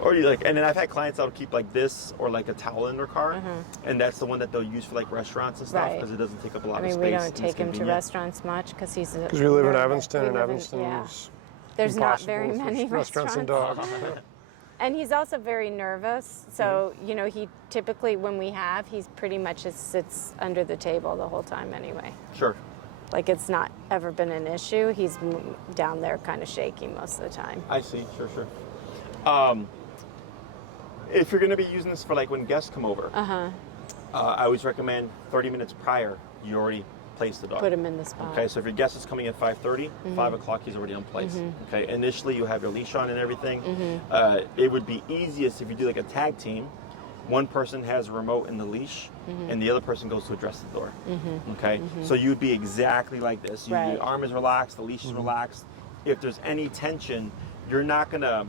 Or you like, and then I've had clients that'll keep like this or like a towel in their car, and that's the one that they'll use for like restaurants and stuff Right. because it doesn't take up a lot I of mean, space. we don't and it's take him to convenient. restaurants much because he's a. Because we live in nervous- Evanston, we and live in- Evanston yeah. is There's not impossible very with many restaurants and dogs. And he's also very nervous. So, you know, he typically, when we have, he's pretty much just sits under the table the whole time anyway. Sure. Like it's not ever been an issue. He's down there kind of shaking most of the time. I see. Sure. If you're going to be using this for like when guests come over, I always recommend 30 minutes prior, you already place the dog. Put him in the spot. Okay, so if your guest is coming at 5:30, 5 o'clock, he's already on place. Okay, initially you have your leash on and everything. It would be easiest if you do like a tag team. One person has a remote and the leash, and the other person goes to address the door. Okay, so you'd be exactly like this. Right. Your arm is relaxed, the leash is relaxed. If there's any tension, you're not gonna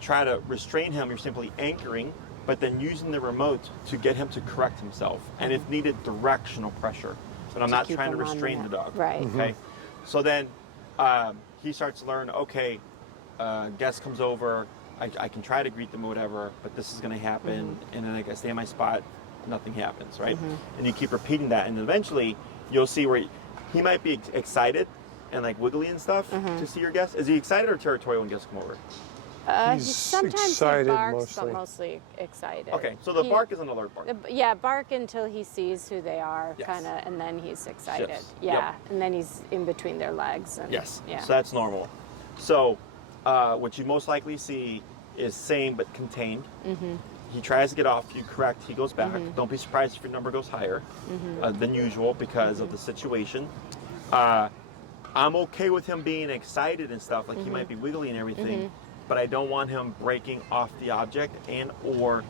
try to restrain him. You're simply anchoring, but then using the remote to get him to correct himself, and if needed, directional pressure. But I'm not keep trying to him on restrain the the dog. right. Okay. So then he starts to learn. Okay, guest comes over. I can try to greet them or whatever, but this is going to happen, and then I stay in my spot. Nothing happens, right? And you keep repeating that, and eventually you'll see where he might be excited and like wiggly and stuff to see your guest. Is he excited or territorial when guests come over? He's Sometimes excited he barks, mostly. but mostly excited. Okay, so the He- bark is an alert bark. Yeah, bark until he sees who they are, Yes. kind of, and then he's excited. Shifts. Yeah, Yep. and then he's in between their legs. And, Yes. Yeah. So that's normal. So what you most likely see is same but contained. He tries to get off, you correct, he goes back. Don't be surprised if your number goes higher than usual because of the situation. I'm okay with him being excited and stuff, like he might be wiggly and everything, but I don't want him breaking off the object and or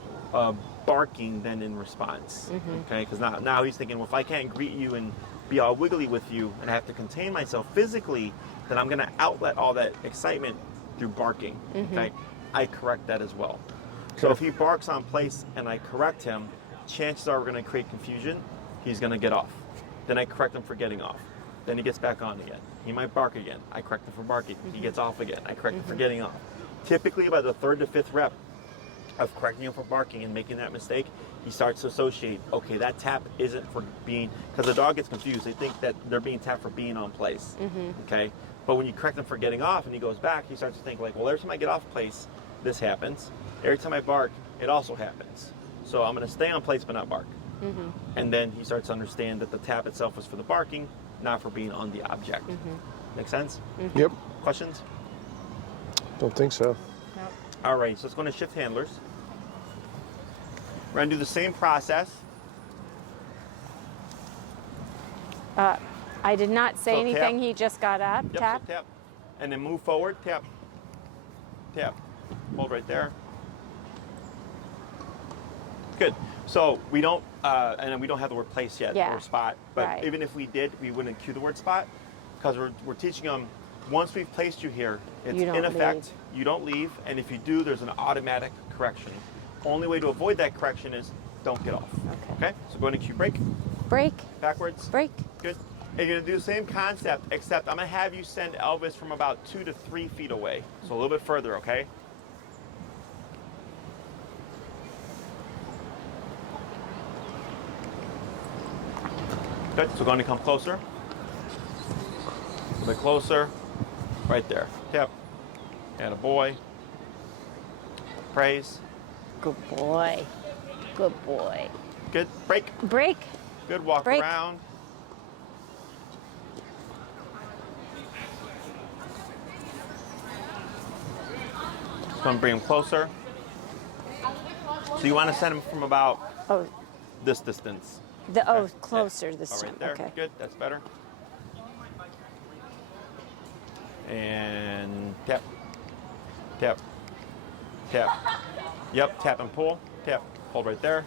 barking then in response. Okay, because now he's thinking, well, if I can't greet you and be all wiggly with you and I have to contain myself physically, then I'm going to outlet all that excitement through barking. Okay, I correct that as well. So if he barks on place and I correct him, chances are we're going to create confusion. He's going to get off. Then I correct him for getting off. Then he gets back on again. He might bark again. I correct him for barking. He gets off again. I correct him for getting off. Typically by the 3rd to 5th rep of correcting him for barking and making that mistake, he starts to associate, okay, that tap isn't for being, because the dog gets confused. They think that they're being tapped for being on place. Okay? But when you correct him for getting off and he goes back, he starts to think like, well, every time I get off place, this happens. Every time I bark, it also happens. So I'm going to stay on place but not bark. And then he starts to understand that the tap itself was for the barking, not for being on the object. Make sense? Yep. Questions? Don't think so. Nope. All right, so let's go to shift handlers. We're going to do the same process. I did not say So anything. tap. He just got up. Yep, Tap. so tap. And then move forward, tap. Tap. Hold right there. Good. So we don't, and we don't have the word place yet Yeah. or spot. But Right. even if we did, we wouldn't cue the word spot because we're teaching them. Once we've placed you here, it's You don't in effect. leave. You don't leave, and if you do, there's an automatic correction. Only way to avoid that correction is don't get off. Okay. Okay. So go into cue break, Break. backwards. Break. Good. And you're gonna do the same concept, except I'm gonna have you send Elvis from about 2 to 3 feet away, so a little bit further. Okay. Good. So going to come closer. A little bit closer. Right there. Tap. And a boy. Praise. Good boy. Good boy. Good. Break. Break. Good. Walk Break. around. Just going to bring him closer. So you want to send him from about Oh, this distance. closer this Oh, time. right there. Okay. Good. That's better. And tap. Tap. Tap. Yep. Tap and pull. Tap. Hold right there.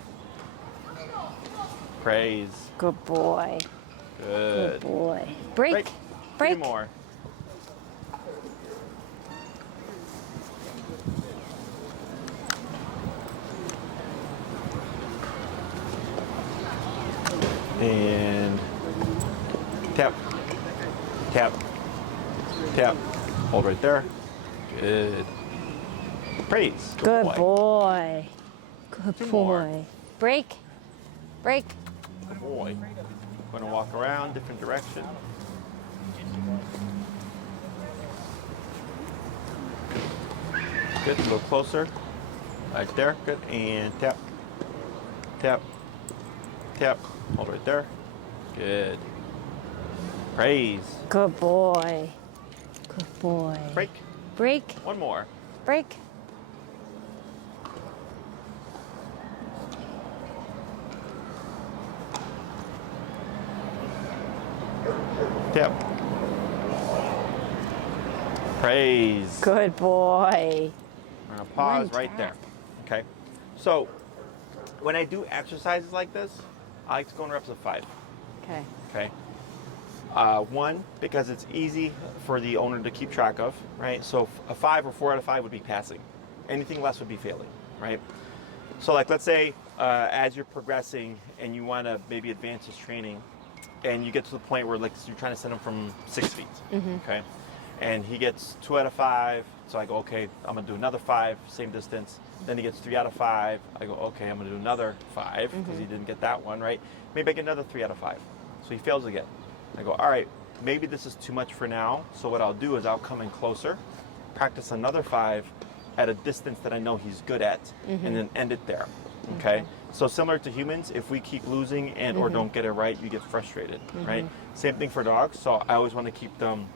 Praise. Good boy. Good. Good boy. Break. Break. Break. 3 more. And tap, tap, tap. Hold right there. Good. Praise. Good boy. Good Two boy. more. Break. Break. Good boy. Going to walk around, different direction. Good. A little closer. Right there. Good. And tap, tap, tap. Hold right there. Good. Praise. Good boy. Good boy. Break. Break. One more. Break. Tap. Praise. Good boy. I'm gonna pause One right tap. there. Okay. So when I do exercises like this, I like to go in reps of 5. Okay. Okay. 1, because it's easy for the owner to keep track of, right? So a 5 or 4 out of 5 would be passing. Anything less would be failing, right? So like let's say as you're progressing and you want to maybe advance his training, and you get to the point where like you're trying to send him from 6 feet, okay? And he gets 2 out of 5, so I go, okay, I'm gonna do another 5, same distance. Then he gets 3 out of 5. I go, okay, I'm gonna do another 5 because he didn't get that one, right? Maybe I get another 3 out of 5. So he fails again. I go, all right, maybe this is too much for now. So what I'll do is I'll come in closer, practice another 5 at a distance that I know he's good at, and then end it there. Okay? So similar to humans, if we keep losing and or don't get it right, you get frustrated, right? Same thing for dogs. So I always want to keep them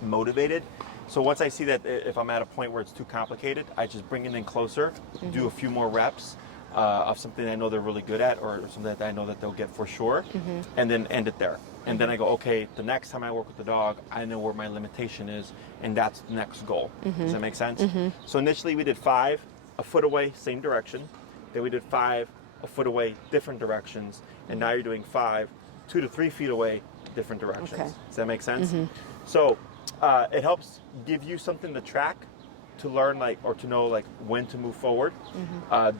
motivated. So once I see that if I'm at a point where it's too complicated, I just bring it in closer, do a few more reps of something I know they're really good at or something that I know that they'll get for sure, and then end it there. And then I go, okay, the next time I work with the dog, I know where my limitation is, and that's the next goal. Does that make sense? So initially we did 5, a foot away, same direction. Then we did 5, a foot away, different directions. And now you're doing 5, 2 to 3 feet away, different directions. Okay. Does that make sense? So it helps give you something to track, to learn or to know when to move forward.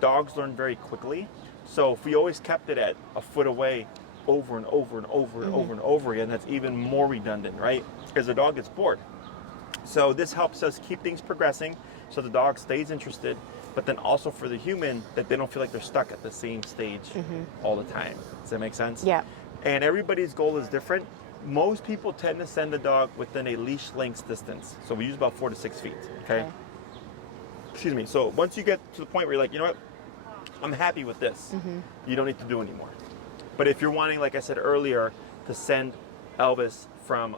Dogs learn very quickly. So if we always kept it at a foot away over and over and over and over and over again, that's even more redundant, right? Because the dog gets bored. So this helps us keep things progressing so the dog stays interested, but then also for the human that they don't feel like they're stuck at the same stage all the time. Does that make sense? Yeah. And everybody's goal is different. Most people tend to send a dog within a leash length distance. So we use about 4 to 6 feet, okay? Excuse me. So once you get to the point where you're like, you know what, I'm happy with this, you don't need to do anymore. But if you're wanting, like I said earlier, to send Elvis from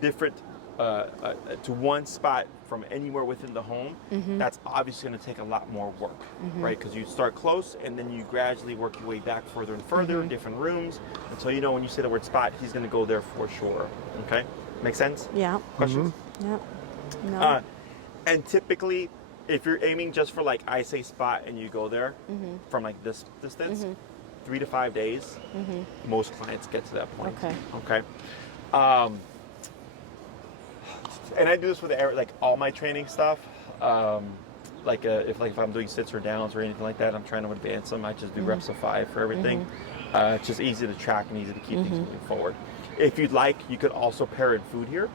different to one spot from anywhere within the home, that's obviously going to take a lot more work, right? Because you start close and then you gradually work your way back further and further, different rooms, until you know when you say the word spot, he's going to go there for sure. Okay, make sense? Yeah. Questions? Yeah. No. And typically, if you're aiming just for I say spot and you go there from this distance, 3 to 5 days, most clients get to that point. Okay. Okay. And I do this with all my training stuff. If I'm doing sits or downs or anything like that, I'm trying to advance them. I just do reps of 5 for everything. It's just easy to track and easy to keep things moving forward. If you'd like, you could also pair in food here.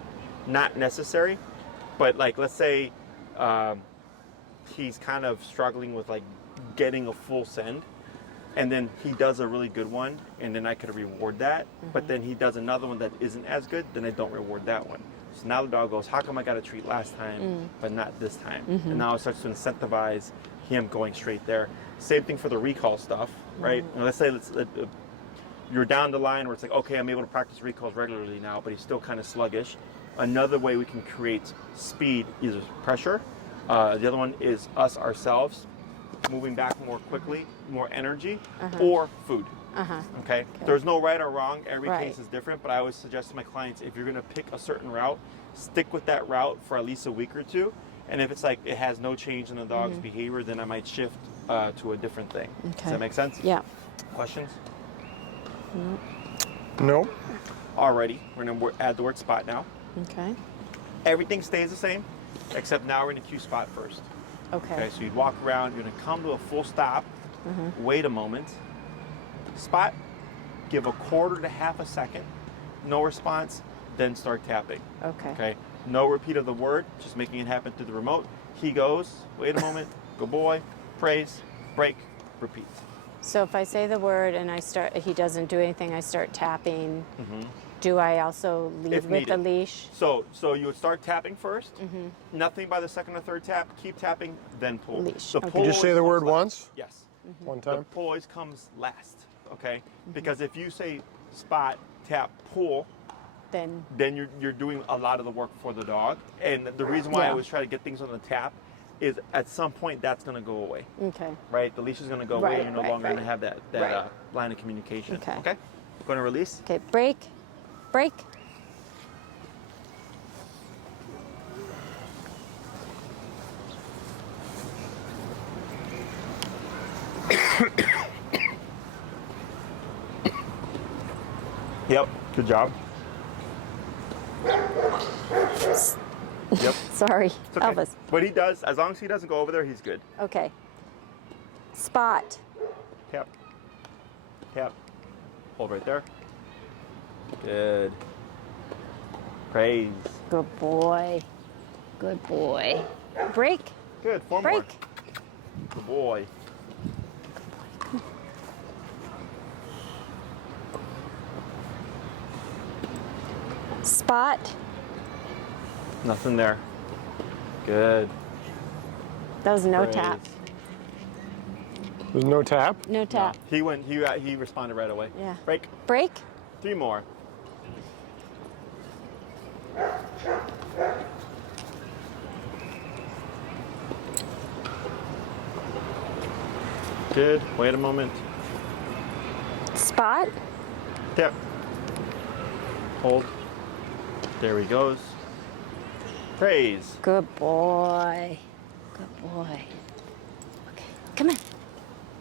Not necessary, but let's say he's kind of struggling with getting a full send, and then he does a really good one, and then I could reward that. But then he does another one that isn't as good, then I don't reward that one. So now the dog goes, how come I got a treat last time, but not this time? And now it starts to incentivize him going straight there. Same thing for the recall stuff, right? And let's say you're down the line where it's okay, I'm able to practice recalls regularly now, but he's still kind of sluggish. Another way we can create speed is pressure. The other one is us ourselves moving back more quickly, more energy, or food. Okay? There's no right or wrong. Every case is different, but I always suggest to my clients, if you're going to pick a certain route, stick with that route for at least a week or two. And if it's it has no change in the dog's behavior, then I might shift to a different thing. Okay. Does that make sense? Yeah. Questions? Nope. Alrighty. We're going to add the word spot now. Okay. Everything stays the same, except now we're going to cue spot first. Okay. So you'd walk around, you're going to come to a full stop, wait a moment, spot, give a quarter to half a second, no response, then start tapping. Okay. No repeat of the word, just making it happen through the remote. He goes, wait a moment, good boy, praise, break, repeat. So if I say the word and he doesn't do anything, I start tapping. Do I also lead with the leash? So you would start tapping first. Nothing by the second or third tap. Keep tapping, then pull. Leash. The Okay. pull Did you say the word once? Yes. One The time? pull always comes last. Okay. Because if you say spot, tap, pull, Then you're doing a lot of the work for the dog. And the reason why I always try to get things on the tap is at some point that's going to go away. okay. Right. The leash is going to go away. You're no longer going to have that line of communication. Okay. Okay. Going to release. Okay. Break. Break. Yep. Good job. Yep. Sorry, It's okay. Elvis. But he does, as long as he doesn't go over there, he's good. Okay. Spot. Tap. Tap. Hold right there. Good. Praise. Good boy. Good boy. Break. Good. 4 more. Break. Good boy. Spot. Nothing there. Good. That was no Praise. tap. There's no tap? No tap. He went. He responded right away. Yeah. Break. Break. 3 more. Good. Wait a moment. Spot. Tap. Hold. There he goes. Praise. Good boy. Good boy. Okay. Come on.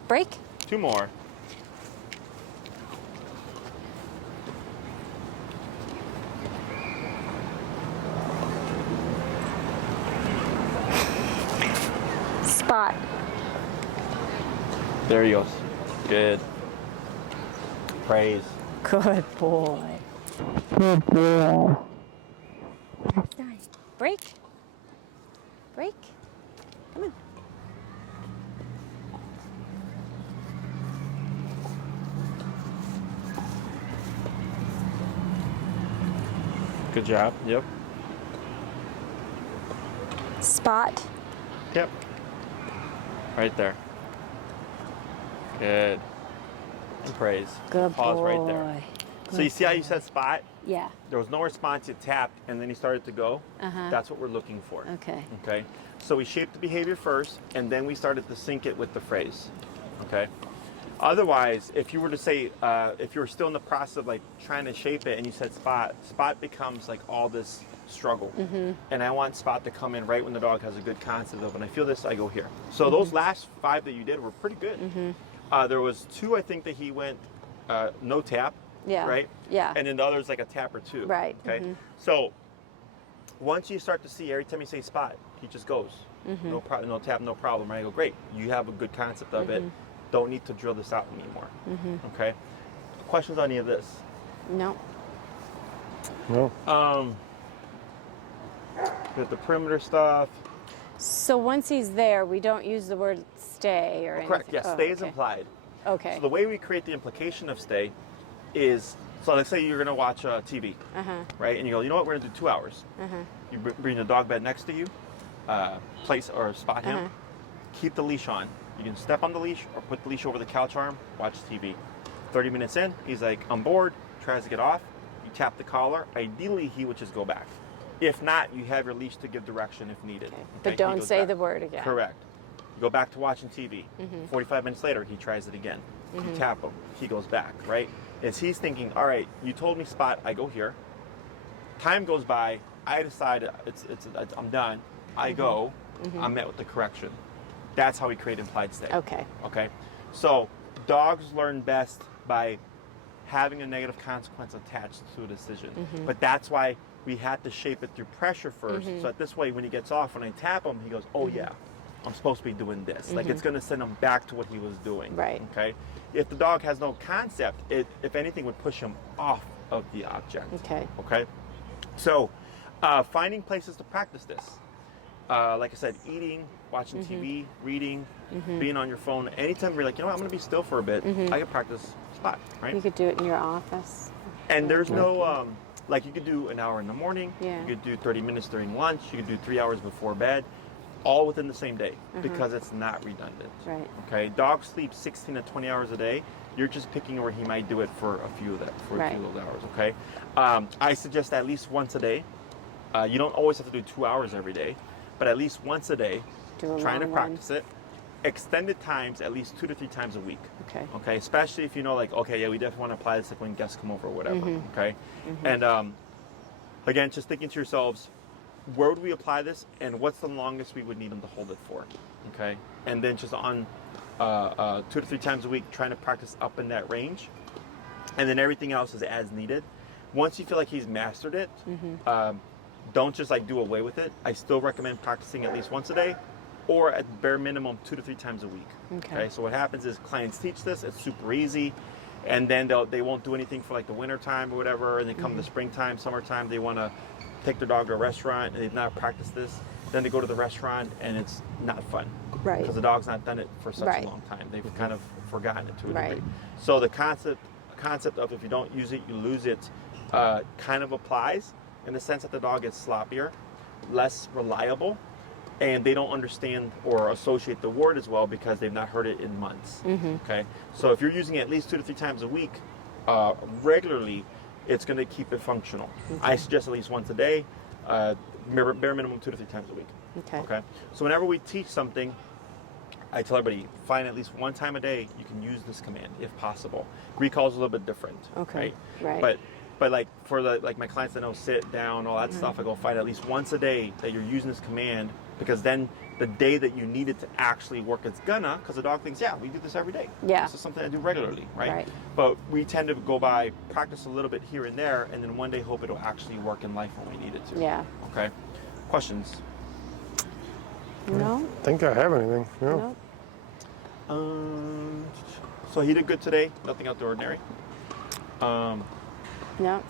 Break. 2 more. Spot. There he goes. Good. Praise. Good boy. Good boy. Break. Break. Come on. Good job. Yep. Spot. Yep. Right there. Good. And praise. Good Pause boy. right there. So you see how you said spot? Yeah. There was no response, you tapped, and then he started to go. That's what we're looking for. Okay. Okay? So we shaped the behavior first, and then we started to sync it with the phrase. Okay? Otherwise, if you were to say, if you were still in the process of like trying to shape it and you said spot, spot becomes like all this struggle. And I want spot to come in right when the dog has a good concept of, when I feel this, I go here. So those last 5 that you did were pretty good. There was 2, I think, that he went no tap. Yeah. Right? Yeah. And then the other's like a tap or 2. Right. Okay. So once you start to see every time you say spot, he just goes. No problem, no tap, no problem. Right? I go, great. You have a good concept of it. Don't need to drill this out anymore. Okay. Questions on any of this? No. No. With the perimeter stuff. So once he's there, we don't use the word stay or anything. Correct. Yes. Oh, Stay is okay. implied. Okay. So the way we create the implication of stay is, so let's say you're going to watch TV, right? And you go, you know what? We're going to do 2 hours. You bring the dog bed next to you, place or spot him, keep the leash on. You can step on the leash or put the leash over the couch arm, watch TV. 30 minutes in, he's like, I'm bored, tries to get off. You tap the collar. Ideally, he would just go back. If not, you have your leash to give direction if needed. Okay. Okay? But He don't goes say back. the word again. Correct. You go back to watching TV. 45 minutes later, he tries it again. You tap him. He goes back, right? As he's thinking, all right, you told me spot, I go here. Time goes by. I decide I'm done. I go. I'm met with the correction. That's how we create implied stay. Okay. Okay. So dogs learn best by having a negative consequence attached to a decision. But that's why we had to shape it through pressure first. So that this way, when he gets off, when I tap him, he goes, oh yeah, I'm supposed to be doing this. Like it's going to send him back to what he was doing. Right. Okay. If the dog has no concept, it, if anything, would push him off of the object. Okay. Okay. So finding places to practice this. Like I said, eating, watching TV, reading, being on your phone. Anytime you're like, you know what, I'm going to be still for a bit, I can practice spot, right? You could do it in your office. And there's no, like you could do an hour in the morning, Yeah. you could do 30 minutes during lunch, you could do 3 hours before bed, all within the same day because it's not redundant. Right. Okay, dogs sleep 16 to 20 hours a day. You're just picking where he might do it for a few of that, for a few of those hours. Okay, I suggest at least once a day. You don't always have to do 2 hours every day, but at least once a day, Do a trying to long practice it. Extended times, at least 2 to 3 times a week. Okay. Okay, especially if you know, like, okay, yeah, we definitely want to apply this like when guests come over or whatever. Okay, and again, just thinking to yourselves, where would we apply this, and what's the longest we would need them to hold it for? Okay, and then just on 2 to 3 times a week, trying to practice up in that range, and then everything else is as needed. Once you feel like he's mastered it, don't just like do away with it. I still recommend practicing at least once a day, or at bare minimum 2 to 3 times a week. Okay. So what happens is clients teach this, it's super easy, and then they won't do anything for like the winter time or whatever, and they come the springtime, summertime, they want to take their dog to a restaurant and they've not practiced this. Then they go to the restaurant and it's not fun. Right. Because the dog's not done it for such Right. a long time. They've kind of forgotten it to a Right. degree. So the concept of if you don't use it, you lose it, kind of applies in the sense that the dog is sloppier, less reliable, and they don't understand or associate the word as well because they've not heard it in months. Okay, so if you're using it at least 2 to 3 times a week, regularly, it's going to keep it functional. I suggest at least once a day, bare minimum 2 to 3 times a week. Okay. Okay, so whenever we teach something, I tell everybody, find at least one time a day you can use this command if possible. Recall is a little bit different. Okay. Right. Right. But like for my clients that know sit down, all that stuff, I go find at least once a day that you're using this command, because then the day that you need it to actually work, it's gonna, because the dog thinks, yeah, we do this every day. Yeah. This is something I do regularly, right? Right. But we tend to go by, practice a little bit here and there, and then one day hope it'll actually work in life when we need it to. Yeah. Okay. Questions? No. I think I have anything. No. Nope. So he did good today. Nothing out the ordinary. No,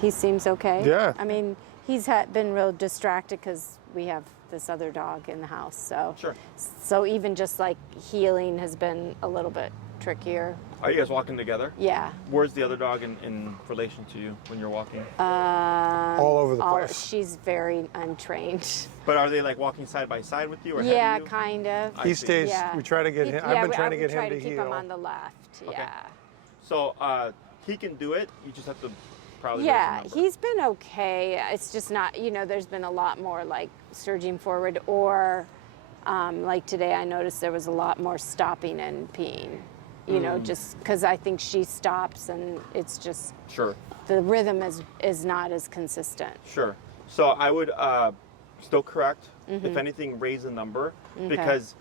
he seems okay. Yeah. I mean, he's been real distracted because we have this other dog in the house. So, Sure. So even just like healing has been a little bit trickier. Are you guys walking together? Yeah. Where's the other dog in relation to you when you're walking? All over the place. She's very untrained. But are they like walking side by side with you or ahead Yeah, of you? kind of. I He see. stays. Yeah. We try to get him. Yeah, I've been trying to get try him to keep heel. him on the left. Okay. Yeah. So he can do it. You just have to probably. Yeah, raise the number. he's been okay. It's just not, there's been a lot more like surging forward, or like today I noticed there was a lot more stopping and peeing, just because I think she stops and it's just, Sure. the rhythm is not as consistent. Sure. So I would still correct. If anything, raise the number because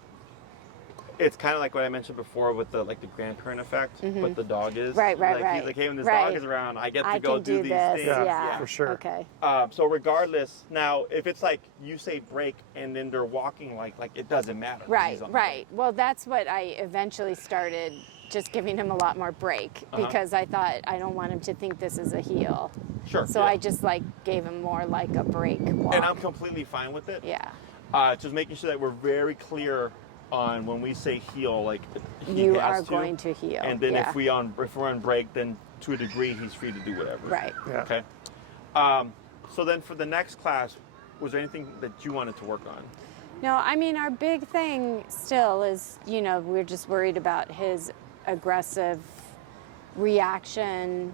it's kind of like what I mentioned before with the grandparent effect, but the dog is Right. He's like, hey, when this Right. dog is around, I get to I go can do do these this. things. Yeah, for sure. Okay. So regardless, now if it's like you say break and then they're walking like it doesn't matter. Right, He's on the right. Well, that's what I eventually started, just giving him a lot more break because I thought I don't want him to think this is a heel. Sure. So yeah. I just gave him more like a break walk. And I'm completely fine with it. Yeah. Just making sure that we're very clear on when we say heel, like he You has are going to heel. And then yeah. if we're on break, then to a degree he's free to do whatever. Right. Yeah. Okay. So then for the next class, was there anything that you wanted to work on? No, I mean, our big thing still is, we're just worried about his aggressive reaction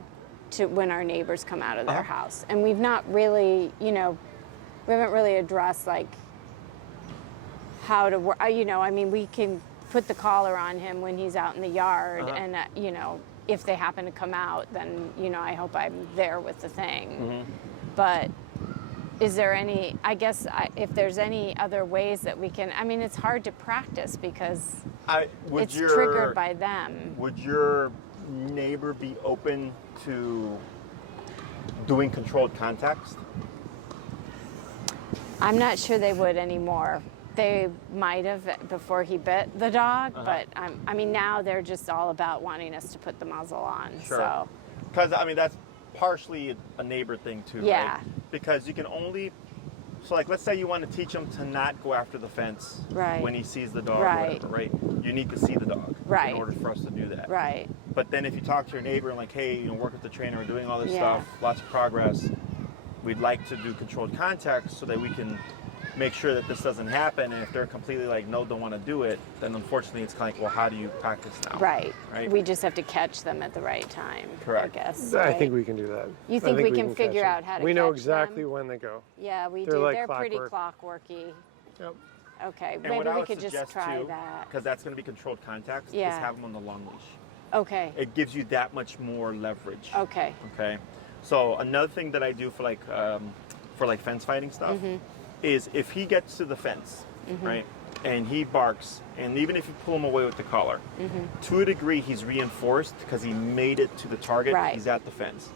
to when our neighbors come out of their house. And we've not really, we haven't really addressed how to work. I mean, we can put the collar on him when he's out in the yard, and if they happen to come out, then I hope I'm there with the thing. But is there any? I guess if there's any other ways that we can. I mean, it's hard to practice because it's triggered by them. Would your neighbor be open to doing controlled context? I'm not sure they would anymore. They might have before he bit the dog, but I mean, now they're just all about wanting us to put the muzzle on. Sure. So, because I mean that's partially a neighbor thing too, Yeah. right? Because you can only, so like let's say you want to teach him to not go after the fence Right. when he sees the dog, Right. or whatever, right? You need to see the dog Right. in order for us to do that. right. But then if you talk to your neighbor and like, hey, work with the trainer, we're doing all this Yeah. stuff, lots of progress. We'd like to do controlled context so that we can make sure that this doesn't happen. And if they're completely like, no, don't want to do it, then unfortunately it's kind of like, well, how do you practice now? Right. Right. We just have to catch them at the right time. Correct. I guess. I right? think we can do that. You I think we can catch figure them. out how to We know catch exactly them? when they go. Yeah, we They're do. like They're pretty clockwork. clockworky. Yep. Okay. And Maybe what I we would could just suggest try too, that. because that's going to be controlled context, is Yeah. have them on the long leash. Okay. It gives you that much more leverage. Okay. Okay. So another thing that I do for fence fighting stuff is if he gets to the fence, right, and he barks, and even if you pull him away with the collar, to a degree he's reinforced because he made it to the target. Right. He's at the fence.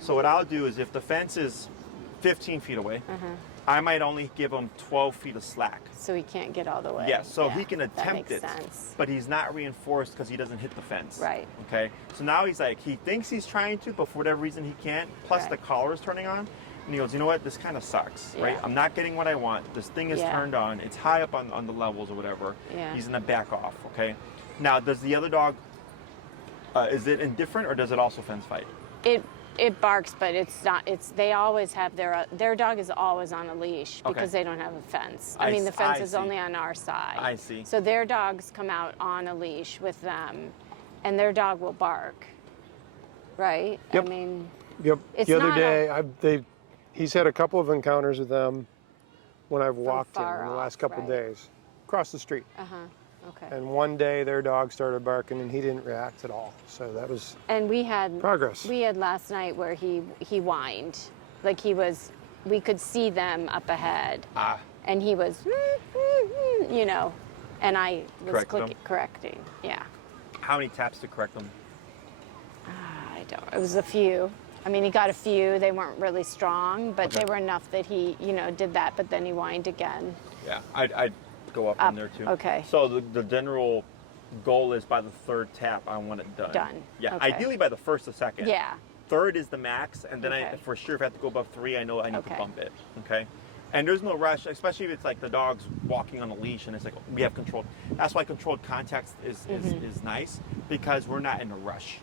So what I'll do is if the fence is 15 feet away, I might only give him 12 feet of slack. So he can't get all the way. Yes, so Yeah, he can that attempt makes it, sense. but he's not reinforced because he doesn't hit the fence. Right. Okay. So now he's like, he thinks he's trying to, but for whatever reason he can't. Plus Right. the collar is turning on, and he goes, you know what? This kind of sucks, right? Yeah. I'm not getting what I want. This thing is Yeah. turned on. It's high up on the levels or whatever. Yeah. He's gonna back off. Okay. Now, does the other dog? Is it indifferent or does it also fence fight? It barks, but it's not. They always have their dog is always on a leash because Okay. they don't have a fence. I I mean, the fence I is see. only on our side. I see. So their dogs come out on a leash with them, and their dog will bark. Right? Yep. I mean, Yep. It's The other not day, he's had a couple of encounters with them when I've walked him far in the off, last couple of right. days, across the street. okay. And one day their dog started barking and he didn't react at all. So that was And we had progress. We had last night where he whined, like we could see them up ahead, and he was, and I was Correct them. correcting. Yeah. How many taps to correct them? I don't. It was a few. I mean, he got a few. They weren't really strong, but Okay. they were enough that he, did that. But then he whined again. Yeah, I'd go up on there too. Okay. So the general goal is by the third tap, I want it done. Done. Yeah, Okay. ideally by the first or second. Yeah. Third is the max, and then Okay. for sure if I have to go above 3, I know I need Okay. to bump it. Okay. And there's no rush, especially if it's like the dog's walking on a leash and it's like we have controlled. That's why controlled context is nice, because we're not in a rush.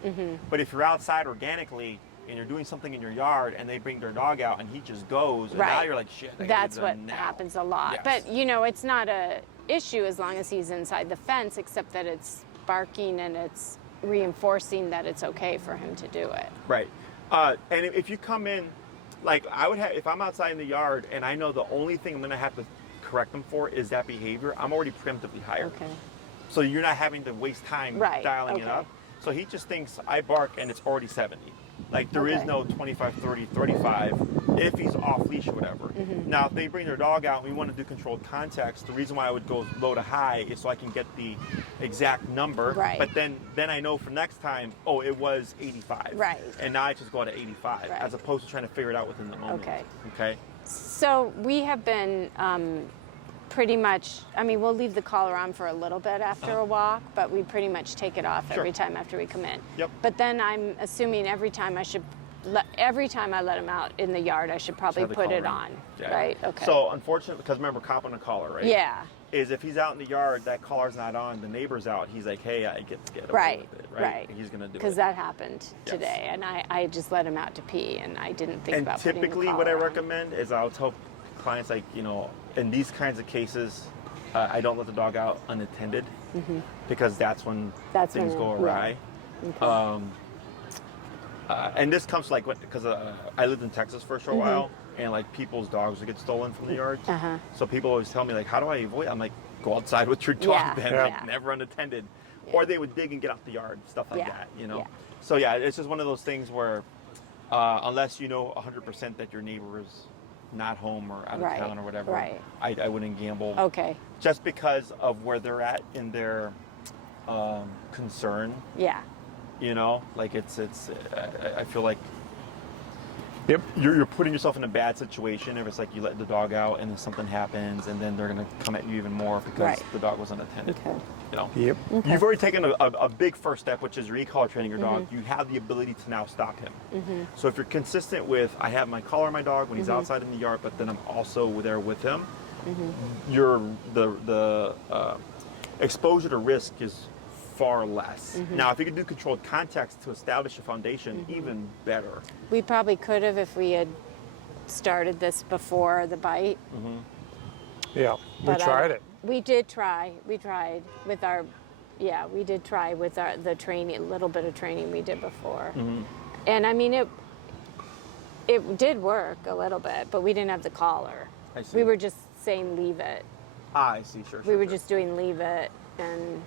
But if you're outside organically and you're doing something in your yard and they bring their dog out and he just goes, and now Right. you're like, shit. I gotta That's get what done now. happens a lot. Yes. But it's not a issue as long as he's inside the fence, except that it's barking and it's reinforcing that it's okay for him to do it. Right. And if you come in, like I would have, if I'm outside in the yard and I know the only thing I'm going to have to correct them for is that behavior, I'm already preemptively hired. Okay. So you're not having to waste time Right, dialing it okay. up. So he just thinks I bark and it's already 70. Like there is Okay. no 25, 30, 35 if he's off leash or whatever. Mm-hmm. Now, if they bring their dog out and we want to do controlled context, the reason why I would go low to high is so I can get the exact number. Right. But then I know for next time, oh, it was 85. Right. And now I just go to 85 Right. as opposed to trying to figure it out within the moment. Okay. Okay. So we have been pretty much, I mean, we'll leave the collar on for a little bit after a walk, but we pretty much take it off Sure. every time after we come in. Yep. But then I'm assuming every time I let him out in the yard, I should probably Have the put collar it in. on, Yeah. right? Okay. So unfortunately, because remember, cop on a collar, right? yeah, Is if he's out in the yard, that collar's not on, the neighbor's out, he's like, hey, I get to get away right, with it, right? right. He's gonna do it. Because that happened Yes. today, and I just let him out to pee, and I didn't think And about putting the typically, what I collar on. recommend is I'll tell clients, like, in these kinds of cases, I don't let the dog out unattended, because that's when That's things when- go yeah. awry. Okay. And this comes like because I lived in Texas for a short while, and like people's dogs would get stolen from the yards. Uh-huh. So people always tell me like, how do I avoid? I'm like, go outside with your dog, Yeah, then yeah. like never unattended, or they would dig and get out the yard, stuff like Yeah, that, yeah. So yeah, it's just one of those things where unless you know 100% that your neighbor is not home or out of Right, town or whatever, right. I wouldn't gamble. Okay, Just because of where they're at in their concern. yeah, Like I feel like Yep. you're putting yourself in a bad situation if it's like you let the dog out and then something happens and then they're going to come at you even more because Right. the dog was unattended. okay. Yep. You've already taken a big first step, which is re-collar training your dog. You have the ability to now stop him. So if you're consistent with, I have my collar on my dog when he's outside in the yard, but then I'm also there with him, the exposure to risk is far less. Now, if you could do controlled context to establish a foundation, even better. We probably could have if we had started this before the bite. Yeah. We But tried it. We did try. We tried with our, we did try with the training, a little bit of training we did before. And I mean, it did work a little bit, but we didn't have the collar. I see. We were just saying leave it. I see, sure. We were just doing leave it and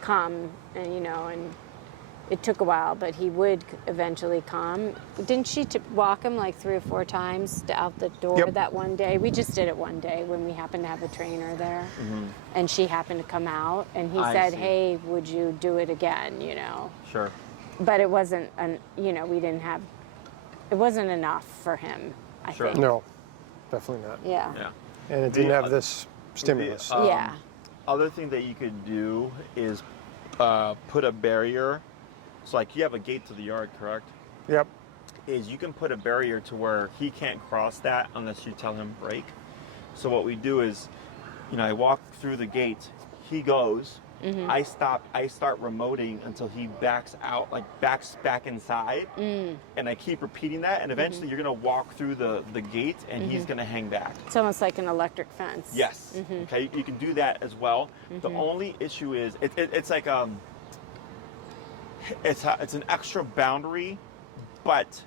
come, and and it took a while, but he would eventually come. Didn't she walk him like 3 or 4 times out the door Yep. that one day? We just did it one day when we happened to have a trainer there, and she happened to come out, and he I said, see. "Hey, would you do it again?" Sure. But it wasn't, we didn't have, it wasn't enough for him. I Sure. think. No, definitely not. Yeah. Yeah. And it didn't The- have this stimulus. Yeah. Other thing that you could do is put a barrier. So like you have a gate to the yard, correct? Yep. Is you can put a barrier to where he can't cross that unless you tell him break. So what we do is, I walk through the gate, he goes, I stop, I start remoting until he backs out, like backs back inside, and I keep repeating that, and eventually you're gonna walk through the gate and he's gonna hang back. It's almost like an electric fence. Yes. Okay, you can do that as well. The only issue is it's like it's an extra boundary, but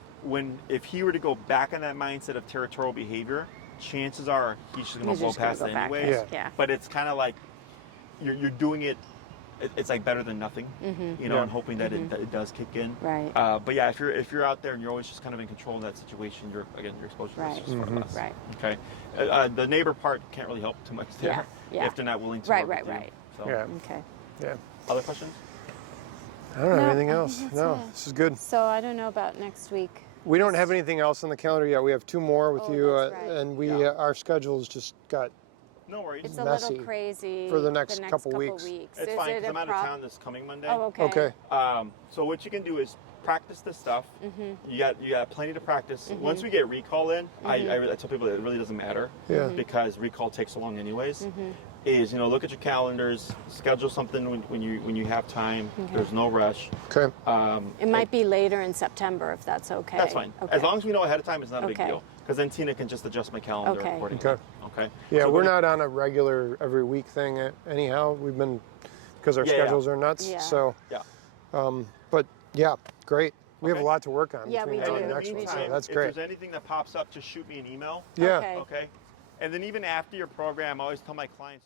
if he were to go back in that mindset of territorial behavior, chances are he's just gonna He's blow just gonna past go it back anyways. there. Yeah. But it's kind of like you're doing it. It's like better than nothing, Yeah. and hoping that it does kick in. Right. But yeah, if you're out there and you're always just kind of in control of that situation, your exposure to Right. risk is far less. Right. Okay. The neighbor part can't really help too much there. Yeah, yeah. If they're not willing to Right, work right, with you. right. So, Yeah. Okay. Yeah. Other questions? I don't have No, anything I else. think that's No, it. this is good. So I don't know about next week. We don't have anything else on the calendar yet. We have 2 more with Oh, you, that's right. and we Yeah. Our schedules just got No worries. It's a messy little crazy for the next couple weeks. It's Is fine it because a I'm out of prob- town this coming Monday. Oh, okay. okay. So what you can do is practice this stuff. Mm-hmm. You got plenty to practice. Once we get recall in, I tell people that it really doesn't matter. Yeah. Because recall takes so long anyways. Mm-hmm. Is look at your calendars, schedule something when you have time. There's no rush. Okay. It might be later in September if that's okay. That's fine. Okay. As long as we know ahead of time, it's not a big Okay. deal. Because then Tina can just adjust my calendar Okay. accordingly. Okay. Okay. Yeah, So we're when- not on a regular every week thing anyhow. We've been, because our Yeah, yeah. schedules are nuts. Yeah. So, Yeah. but yeah, great. We have a Okay. lot to work on Yeah, between we now do. and In the next one. meantime, So that's if great. there's anything that pops up, just shoot me an email. Yeah. Okay. Okay. And then even after your program, I always tell my clients.